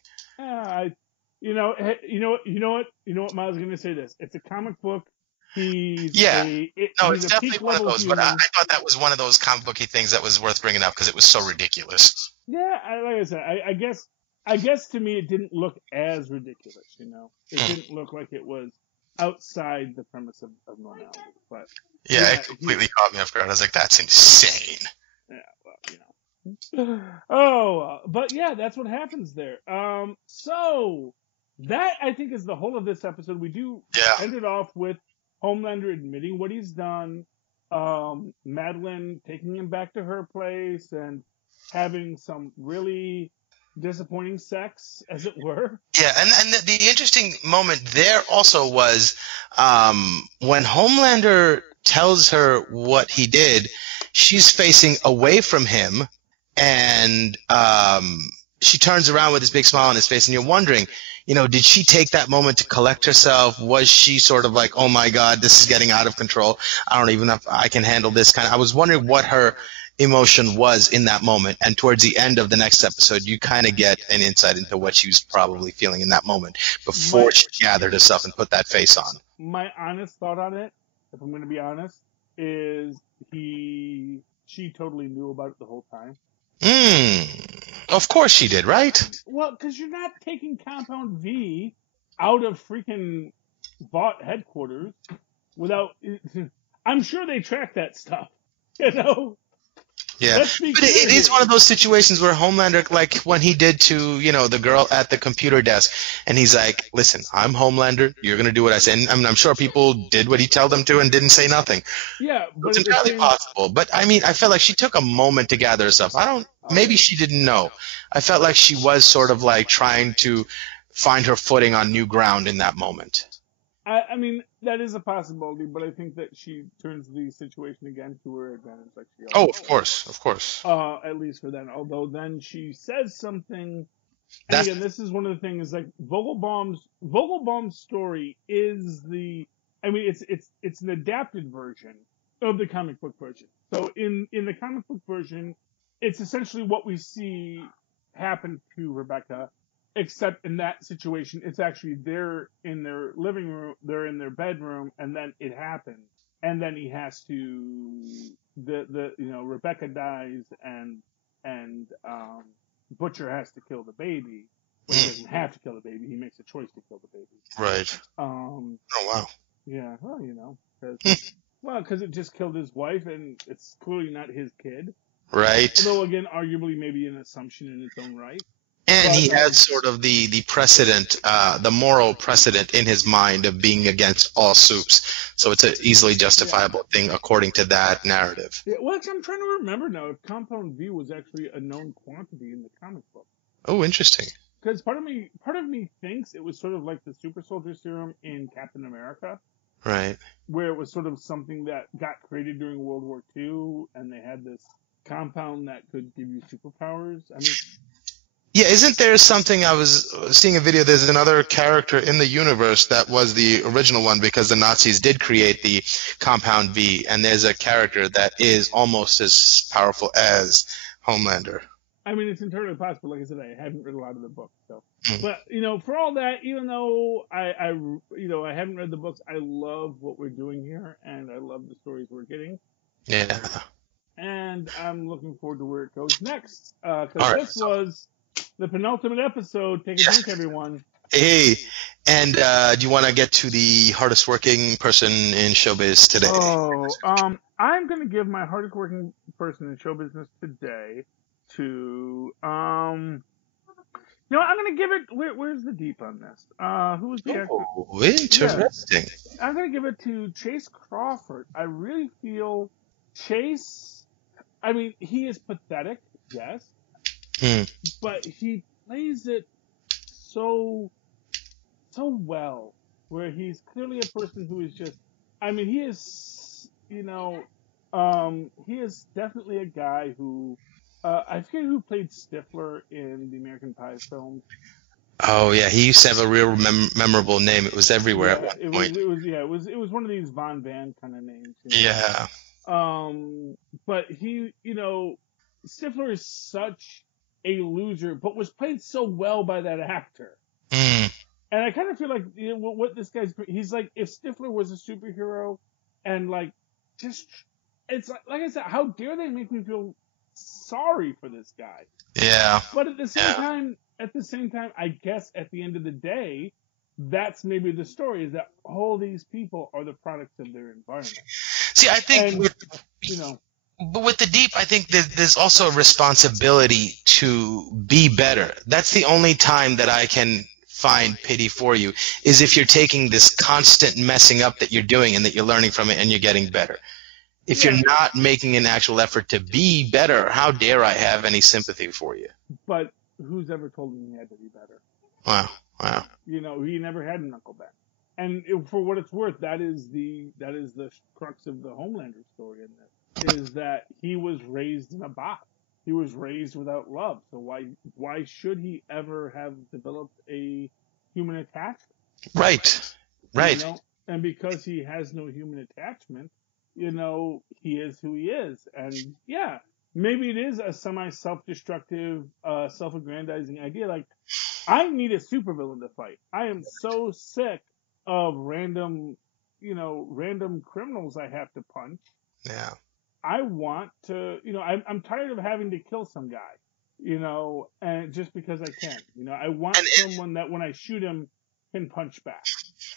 You know what? Miles is going to say this. It's a comic book. It's definitely one of those. But I thought that was one of those comic booky things that was worth bringing up because it was so ridiculous. Yeah, like I said, I guess to me it didn't look as ridiculous. It didn't look like it was outside the premise of normality. But it completely caught me off guard. I was like, that's insane. Yeah, well, but yeah, that's what happens there. So that I think is the whole of this episode. We do end it off with Homelander admitting what he's done, Madeline taking him back to her place and having some really disappointing sex, as it were. Yeah, and the interesting moment there also was when Homelander tells her what he did, she's facing away from him, and she turns around with this big smile on his face, and you're wondering, did she take that moment to collect herself? Was she sort of like, oh my God, this is getting out of control. I don't even know if I can handle this I was wondering what her emotion was in that moment. And towards the end of the next episode, you kind of get an insight into what she was probably feeling in that moment before she gathered herself and put that face on. My honest thought on it, if I'm going to be honest, is she totally knew about it the whole time. Of course she did, right? Well, because you're not taking Compound V out of freaking Vought headquarters without. I'm sure they track that stuff, Yeah, Let's be but clear it is here. one of those situations where Homelander, like when he did to, the girl at the computer desk, and he's like, listen, I'm Homelander, you're going to do what I say. And I'm sure people did what he told them to and didn't say nothing. Yeah, but It's at the entirely same, possible. But I mean, I felt like she took a moment to gather herself. Maybe she didn't know. I felt like she was sort of like trying to find her footing on new ground in that moment. I mean, that is a possibility, but I think that she turns the situation again to her advantage, like she Oh, always of course, of course. does. At least for then. Although then she says something, and That's again, this is one of the things. Like Vogelbaum's story is I mean, it's an adapted version of the comic book version. So in the comic book version, it's essentially what we see happen to Rebecca. Except in that situation, it's actually they're in their living room, they're in their bedroom, and then it happens. And then he has to, Rebecca dies, and Butcher has to kill the baby. Well, he doesn't have to kill the baby. He makes a choice to kill the baby. right. Oh wow. Yeah. Well, because it just killed his wife, and it's clearly not his kid. Right. Although again, arguably maybe an assumption in its own right. And he had sort of the precedent, the moral precedent in his mind of being against all soups. So it's an easily justifiable thing according to that narrative. Yeah, well, I'm trying to remember now if Compound V was actually a known quantity in the comic book. Oh, interesting. Because part of me thinks it was sort of like the super soldier serum in Captain America. Right. Where it was sort of something that got created during World War II, and they had this compound that could give you superpowers. I mean... Yeah, isn't there something, I was seeing a video, there's another character in the universe that was the original one because the Nazis did create the Compound V, and there's a character that is almost as powerful as Homelander. I mean, it's entirely possible. Like I said, I haven't read a lot of the books, so. But, for all that, even though I haven't read the books, I love what we're doing here, and I love the stories we're getting. Yeah. And I'm looking forward to where it goes next. Because this was the penultimate episode. Take a drink, everyone. Hey, and do you want to get to the hardest working person in showbiz today? I'm going to give my hardest working person in show business today to, I'm going to give it, where's the deep on this? Who was the actor? Oh, interesting. Yeah. I'm going to give it to Chase Crawford. I really feel Chase, I mean, he is pathetic, yes. But he plays it so well, where he's clearly a person who is just, I mean, he is, he is definitely a guy who, I forget who played Stifler in the American Pie films. Oh yeah, he used to have a real memorable name. It was everywhere at one point. It was one of these Von Van kind of names. Yeah. But he, Stifler is such a loser, but was played so well by that actor. And I kind of feel like what this he's like if Stifler was a superhero, and it's like I said, how dare they make me feel sorry for this guy? Yeah. But at the same time, I guess at the end of the day, that's maybe the story, is that all these people are the products of their environment. See, I think but with the deep, I think there's also a responsibility to be better. That's the only time that I can find pity for you, is if you're taking this constant messing up that you're doing and that you're learning from it and you're getting better. If you're not making an actual effort to be better, how dare I have any sympathy for you? But who's ever told him he had to be better? Wow. He never had an Uncle Ben. And for what it's worth, that is the crux of the Homelander story in this, is that he was raised in a box. He was raised without love. So why should he ever have developed a human attachment? Right. And because he has no human attachment, he is who he is. And yeah, maybe it is a semi-self-destructive, self-aggrandizing idea. Like, I need a supervillain to fight. I am so sick of random criminals I have to punch. Yeah. I want to, I'm tired of having to kill some guy, and just because I can, I want someone that when I shoot him can punch back.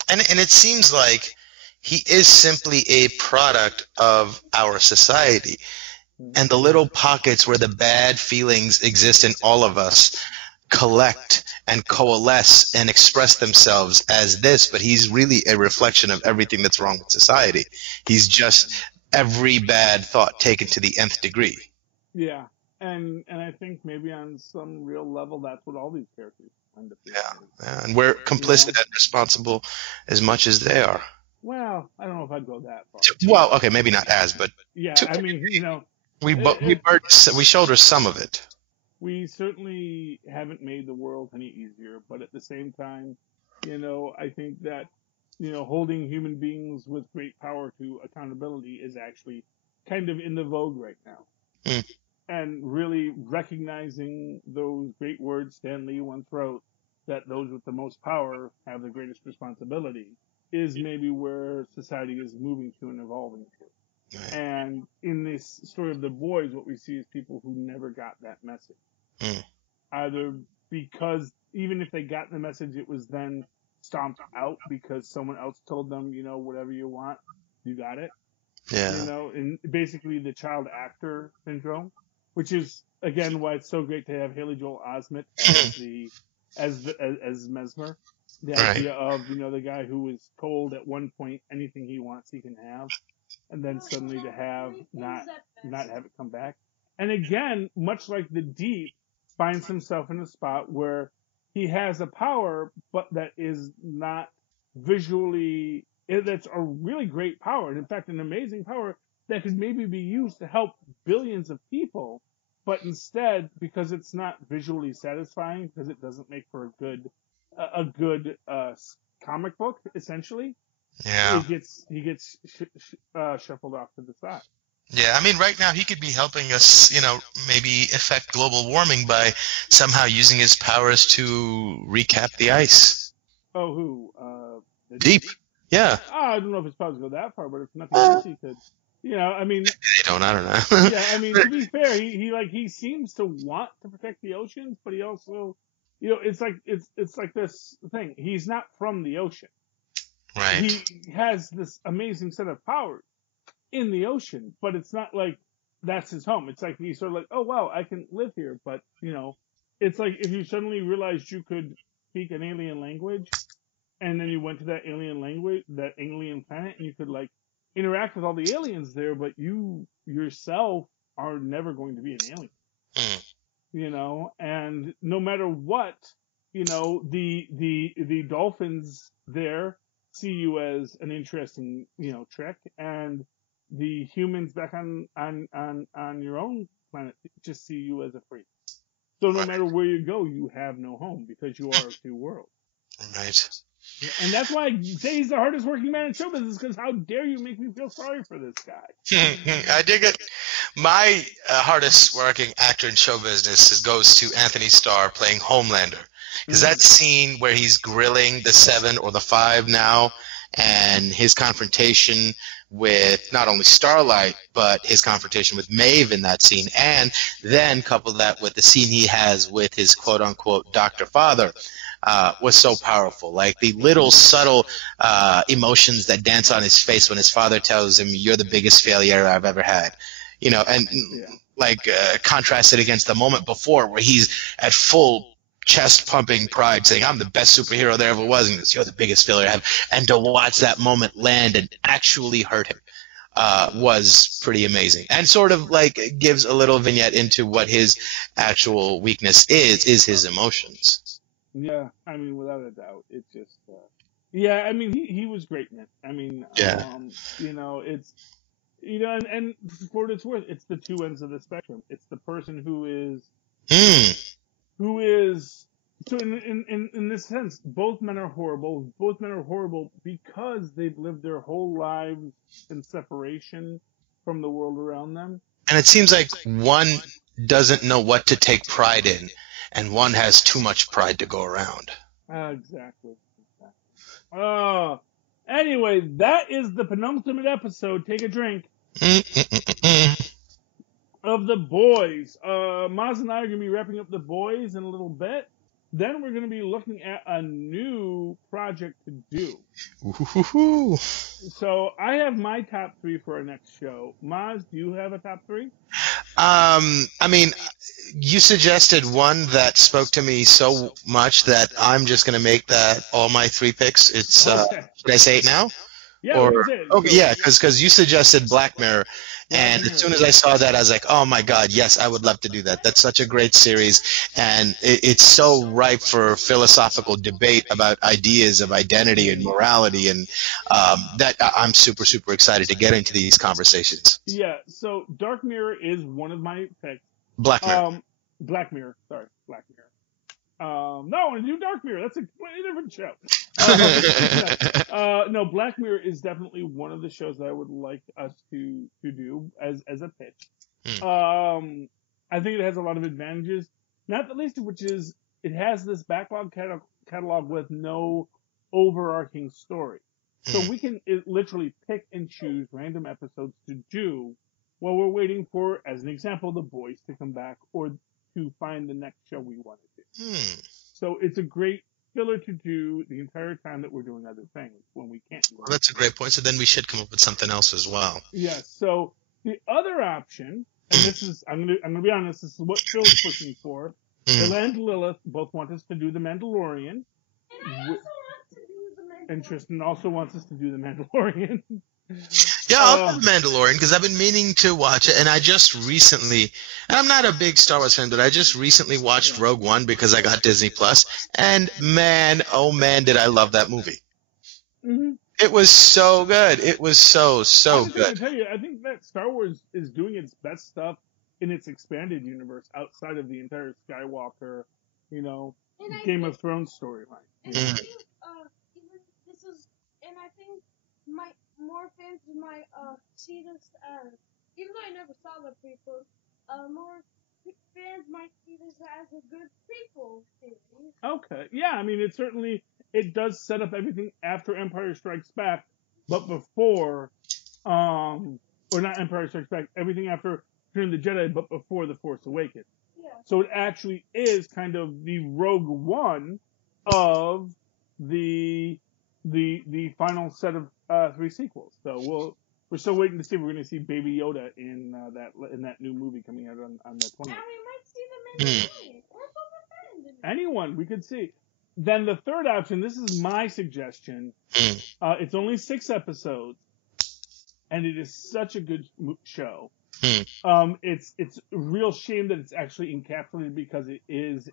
And it seems like he is simply a product of our society. and the little pockets where the bad feelings exist in all of us collect and coalesce and express themselves as this, but he's really a reflection of everything that's wrong with society. He's just every bad thought taken to the nth degree. Yeah, and I think maybe on some real level, that's what all these characters end up doing. Yeah, and we're complicit and responsible as much as they are. Well, I don't know if I'd go that far. Well, okay, maybe not as, but Yeah, I mean, we shoulder some of it. We certainly haven't made the world any easier, but at the same time, I think that, holding human beings with great power to accountability is actually kind of in the vogue right now. Mm. And really recognizing those great words Stan Lee once wrote, that those with the most power have the greatest responsibility, is maybe where society is moving to and evolving to. Right. And in this story of the boys, what we see is people who never got that message. Mm. Either because even if they got the message, it was then stomped out because someone else told them, whatever you want, you got it. Yeah. And basically the child actor syndrome, which is again why it's so great to have Haley Joel Osment as Mesmer. The idea of, the guy who was told at one point anything he wants he can have, and then suddenly to have not have it come back. And again, much like the Deep, finds himself in a spot where he has a power, but that is not visually, that's a really great power. And in fact, an amazing power that could maybe be used to help billions of people, but instead, because it's not visually satisfying, because it doesn't make for a good comic book, essentially, Yeah. he gets shuffled off to the side. Yeah, I mean, right now he could be helping us, maybe affect global warming by somehow using his powers to recap the ice. Oh, who? The Deep. Yeah. I don't know if his powers go that far, but if nothing else, he could. I mean. I don't know. Yeah, I mean, to be fair, he seems to want to protect the oceans, but he also, it's like this thing. He's not from the ocean. Right. He has this amazing set of powers in the ocean, but it's not like that's his home. It's like he's sort of like, oh wow, I can live here, but it's like if you suddenly realized you could speak an alien language, and then you went to that alien language, that alien planet, and you could like interact with all the aliens there, but you yourself are never going to be an alien. And no matter what, the dolphins there see you as an interesting, trick, and the humans back on your own planet just see you as a freak. So no matter where you go, you have no home because you are of two worlds. Right. And that's why I say he's the hardest working man in show business, because how dare you make me feel sorry for this guy? I dig it. My hardest working actor in show business goes to Anthony Starr playing Homelander. Because that scene where he's grilling the 7 or the 5 now, and his confrontation with not only Starlight, but his confrontation with Maeve in that scene, and then couple that with the scene he has with his quote-unquote Dr. Father, was so powerful. Like the little subtle emotions that dance on his face when his father tells him, "You're the biggest failure I've ever had." Contrasted against the moment before where he's at full chest-pumping pride saying, "I'm the best superhero there ever was," and he goes, "You're the biggest failure I have." And to watch that moment land and actually hurt him was pretty amazing. And sort of like gives a little vignette into what his actual weakness is his emotions. Yeah, I mean, without a doubt, it just, I mean, he was great in it. I mean, it's, and for what it's worth, it's the two ends of the spectrum. It's the person who is, so in this sense, both men are horrible. Both men are horrible because they've lived their whole lives in separation from the world around them. And it seems like one doesn't know what to take pride in, and one has too much pride to go around. Exactly. Anyway, that is the penultimate episode. Take a drink. Of The Boys. Mozz and I are going to be wrapping up The Boys in a little bit. Then we're going to be looking at a new project to do. Ooh. So I have my top 3 for our next show. Mozz, do you have a top 3? I mean, you suggested one that spoke to me so much that I'm just going to make that all my 3 picks. It's Okay. should I say it now? Yeah, we Or can say it. okay, So, yeah, because you suggested Black Mirror, and Black as soon Mirror. as I saw that, I was like, oh my God, yes, I would love to do that. That's such a great series, and it's so ripe for philosophical debate about ideas of identity and morality, and that I'm super super excited to get into these conversations. Yeah, so Dark Mirror is one of my picks. Black Mirror. Black Mirror. Sorry, Black Mirror. No, a new Dark Mirror. That's a completely different show. No, Black Mirror is definitely one of the shows that I would like us to do as a pitch. I think it has a lot of advantages, not the least of which is it has this backlog catalog with no overarching story. So we can literally pick and choose random episodes to do while we're waiting for, as an example, The Boys to come back or to find the next show we want to do. So it's a great filler to do the entire time that we're doing other things when we can't do Well, that's a great point. So then we should come up with something else as well. Yes. So the other option, and this is, I'm gonna be honest, this is what Phil's pushing for. Phil and Lilith both want us to do The Mandalorian. And I also want to do the Mandalorian. And Tristan also wants us to do The Mandalorian. Yeah, I'll do The Mandalorian because I've been meaning to watch it, and I just recently, and I'm not a big Star Wars fan, but I just recently watched Rogue One because I got Disney Plus, and man, oh man, did I love that movie. Mm-hmm. It was so good. It was so good. I tell you, I think that Star Wars is doing its best stuff in its expanded universe outside of the entire Skywalker, Game of Thrones storyline. And I think, even this is, and I think more fans might see this as, even though I never saw the prequels, more fans might see this as a good prequel series. Okay, yeah, I mean, it does set up everything after Empire Strikes Back, but before, or not Empire Strikes Back, everything after Return of the Jedi, but before The Force Awakens. Yeah. So it actually is kind of the Rogue One of the final set of 3 sequels. So we're still waiting to see if we're going to see Baby Yoda in that new movie coming out on the 20th. Now we might see the Mandalorian or Boba Fett. Anyone we could see. Then the third option, this is my suggestion. It's only 6 episodes, and it is such a good show. It's a real shame that it's actually encapsulated because it is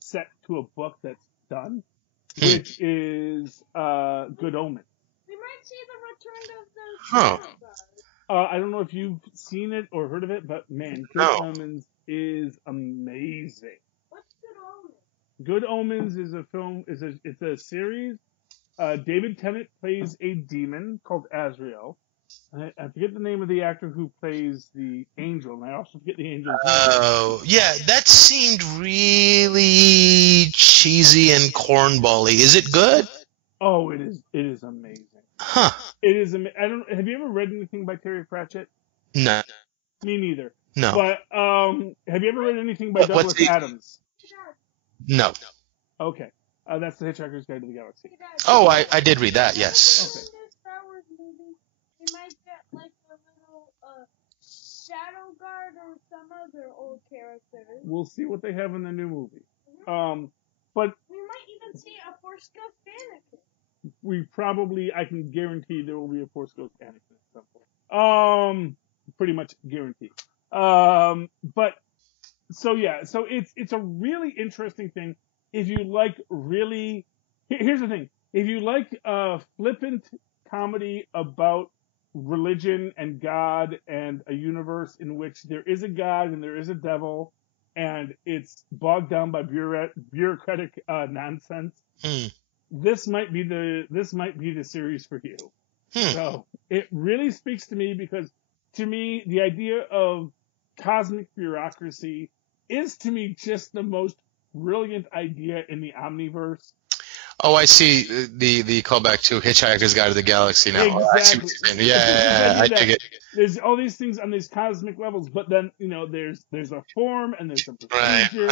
set to a book that's done, which is Good Omens. We might see the return of the Shadow Guard. I don't know if you've seen it or heard of it, but man, Good Omens is amazing. What's Good Omens? Good Omens is a film. It's a series. David Tennant plays a demon called Azrael. I forget the name of the actor who plays the angel, and I also forget the angel's name. Oh, yeah, that seemed really cheesy and cornbally. Is it good? Oh, it is amazing. Huh. It is amazing. Have you ever read anything by Terry Pratchett? No. Me neither. No. But have you ever read anything by Douglas Adams? No. Okay. That's The Hitchhiker's Guide to the Galaxy. Oh, I did read that, yes. Okay. Star Wars movie, we might get like a little Shadow Guard or some other old characters. We'll see what they have in the new movie. But we might even see a Force Ghost Anakin. I can guarantee there will be a Force Ghost Anakin at some point. Pretty much guarantee. But so it's a really interesting thing. If you like here's the thing. If you like flippant comedy about religion and God and a universe in which there is a God and there is a devil and it's bogged down by bureaucratic nonsense, this might be the series for you. So it really speaks to me because to me the idea of cosmic bureaucracy is to me just the most brilliant idea in the Omniverse. Oh, I see the callback to Hitchhiker's Guide to the Galaxy now. Exactly. Oh, I see what you're saying. Yeah, I dig it. There's all these things on these cosmic levels, but then, there's a form and there's a procedure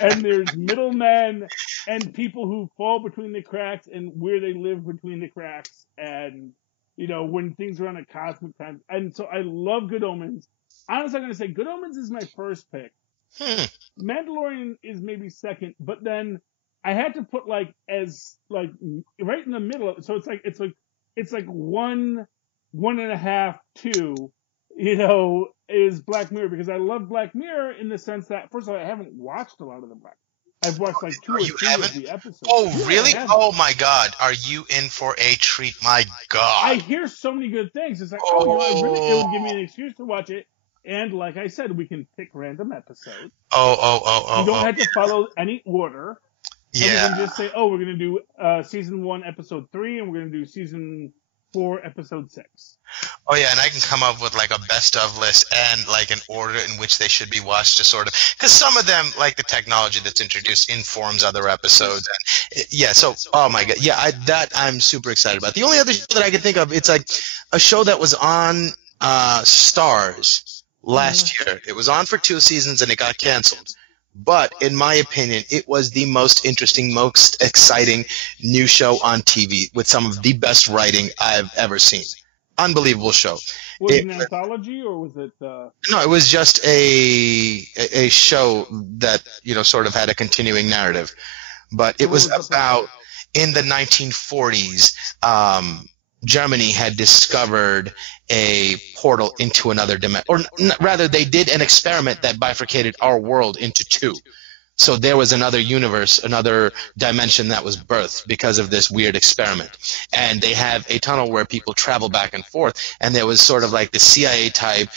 and there's middlemen and people who fall between the cracks and where they live between the cracks. And when things are on a cosmic time. And so I love Good Omens. Honestly, I'm going to say Good Omens is my first pick. Mandalorian is maybe second, but then I had to put right in the middle of it. So it's like one and a half, two, is Black Mirror, because I love Black Mirror in the sense that, first of all, I haven't watched a lot of the Black. I've watched like 2 or 3 of the episodes. Oh, really? Oh my God! Are you in for a treat? My God! I hear so many good things. It's like, it would give me an excuse to watch it. And like I said, we can pick random episodes. You don't have to follow any order. Yeah. And we can just say, we're going to do season 1, episode 3, and we're going to do season 4, episode 6. Oh yeah, and I can come up with like a best of list and like an order in which they should be watched, to sort of, because some of them, like the technology that's introduced, informs other episodes. And so oh my God, yeah, I'm super excited about. The only other show that I can think of, it's like a show that was on Stars last year. It was on for 2 seasons and it got canceled. But in my opinion, it was the most interesting, most exciting new show on TV with some of the best writing I've ever seen. Unbelievable show. Was it an anthology, or was it? No, it was just a show that sort of had a continuing narrative. But it was about, in the 1940s, Germany had discovered a portal into another dimension, or rather, they did an experiment that bifurcated our world into 2. So there was another universe, another dimension that was birthed because of this weird experiment. And they have a tunnel where people travel back and forth. And there was sort of like the CIA type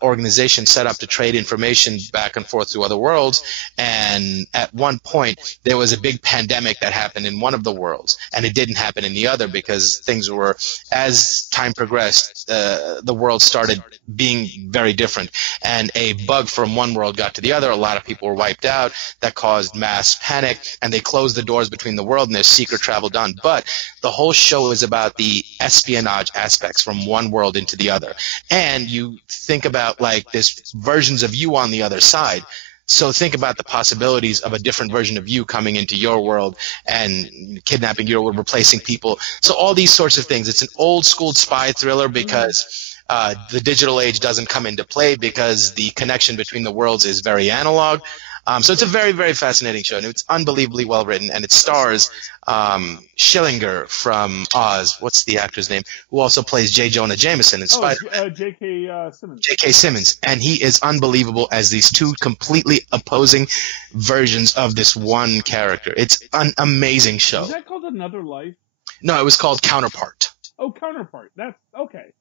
organization set up to trade information back and forth to other worlds. And at one point, there was a big pandemic that happened in one of the worlds. And it didn't happen in the other, because things were, as time progressed, the world started being very different. And a bug from one world got to the other. A lot of people were wiped out. That caused mass panic, and they closed the doors between the world, and there's secret travel done. But the whole show is about the espionage aspects from one world into the other. And you think about like this versions of you on the other side. So think about the possibilities of a different version of you coming into your world and kidnapping your world, replacing people. So all these sorts of things. It's an old school spy thriller, because the digital age doesn't come into play, because the connection between the worlds is very analog. So it's a very, very fascinating show, and it's unbelievably well written, and it stars Schillinger from Oz. What's the actor's name? Who also plays J. Jonah Jameson in Spider-Man. J.K. Simmons. J.K. Simmons, and he is unbelievable as these 2 completely opposing versions of this one character. It's an amazing show. Is that called Another Life? No, it was called Counterpart. Oh, Counterpart. That's okay.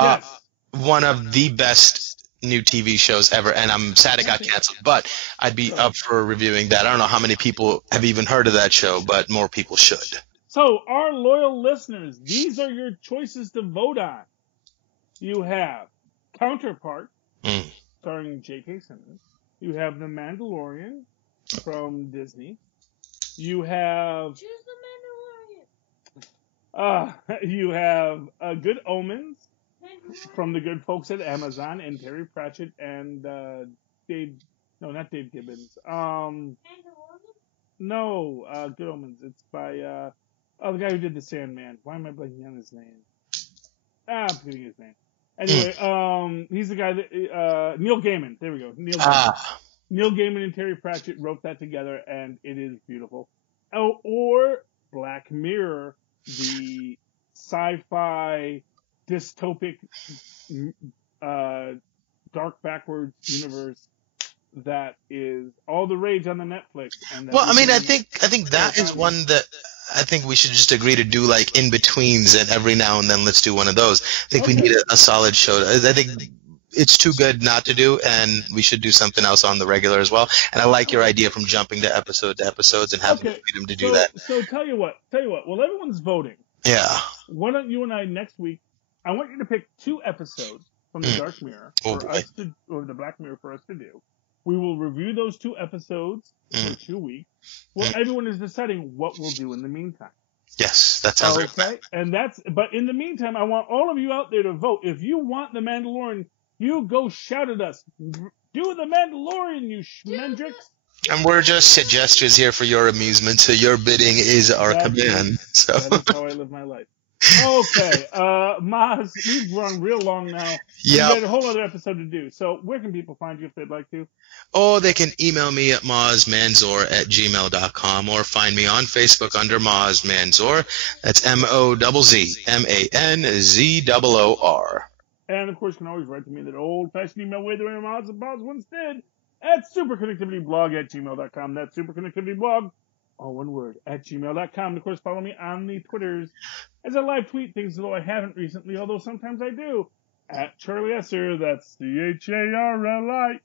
Yes. One of the best new TV shows ever, and I'm sad it got canceled, but I'd be up for reviewing that. I don't know how many people have even heard of that show, but more people should. So, our loyal listeners, these are your choices to vote on. You have Counterpart, starring J.K. Simmons. You have The Mandalorian from Disney. You have... Choose The Mandalorian! You have Good Omens from the good folks at Amazon, and Terry Pratchett and not Dave Gibbons. No, Good Omens. It's by the guy who did The Sandman. Why am I blanking on his name? I'm forgetting his name. Anyway, he's the guy that Neil Gaiman. There we go. Neil Gaiman. Neil Gaiman and Terry Pratchett wrote that together, and it is beautiful. Oh, or Black Mirror, the sci-fi dystopic, dark backwards universe that is all the rage on the Netflix. And well, I mean, I think that is one that I think we should just agree to do, like in betweens, and every now and then let's do one of those. I think we need a solid show. I think it's too good not to do, and we should do something else on the regular as well. And I like your idea from jumping to episodes and having the freedom to do that. So tell you what, while everyone's voting, why don't you and I next week? I want you to pick 2 episodes from the Dark Mirror or the Black Mirror for us to do. We will review those 2 episodes for 2 weeks. Well, everyone is deciding what we'll do in the meantime. Yes, that sounds okay. But in the meantime, I want all of you out there to vote. If you want The Mandalorian, you go shout at us. Do The Mandalorian, you schmendricks. And we're just gestures here for your amusement, so your bidding is our command. So that is how I live my life. Okay, Mozz, we've run real long now. And we Yep. got a whole other episode to do. So where can people find you if they'd like to? Or they can email me at mozzmanzor@gmail.com or find me on Facebook under Mozz Manzor. That's MOZZMANZOOR. And of course, you can always write to me that old-fashioned email way the way Mozz and Mozz once did at superconnectivityblog@gmail.com. That's superconnectivityblog, all one word, @gmail.com. And of course, follow me on the Twitters as I live tweet things, although I haven't recently, although sometimes I do, at Charlie Esser. That's CharlieEsser.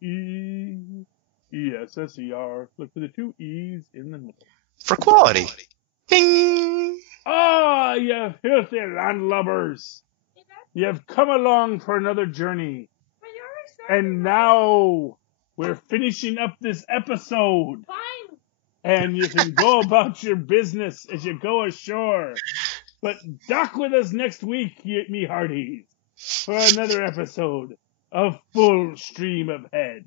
Look for the 2 E's in the middle. For quality. Bing! Ah, you filthy landlubbers! You've come along for another journey. And now we're finishing up this episode. Fine. And you can go about your business as you go ashore. But dock with us next week, me hearties, for another episode of Full Stream of Head.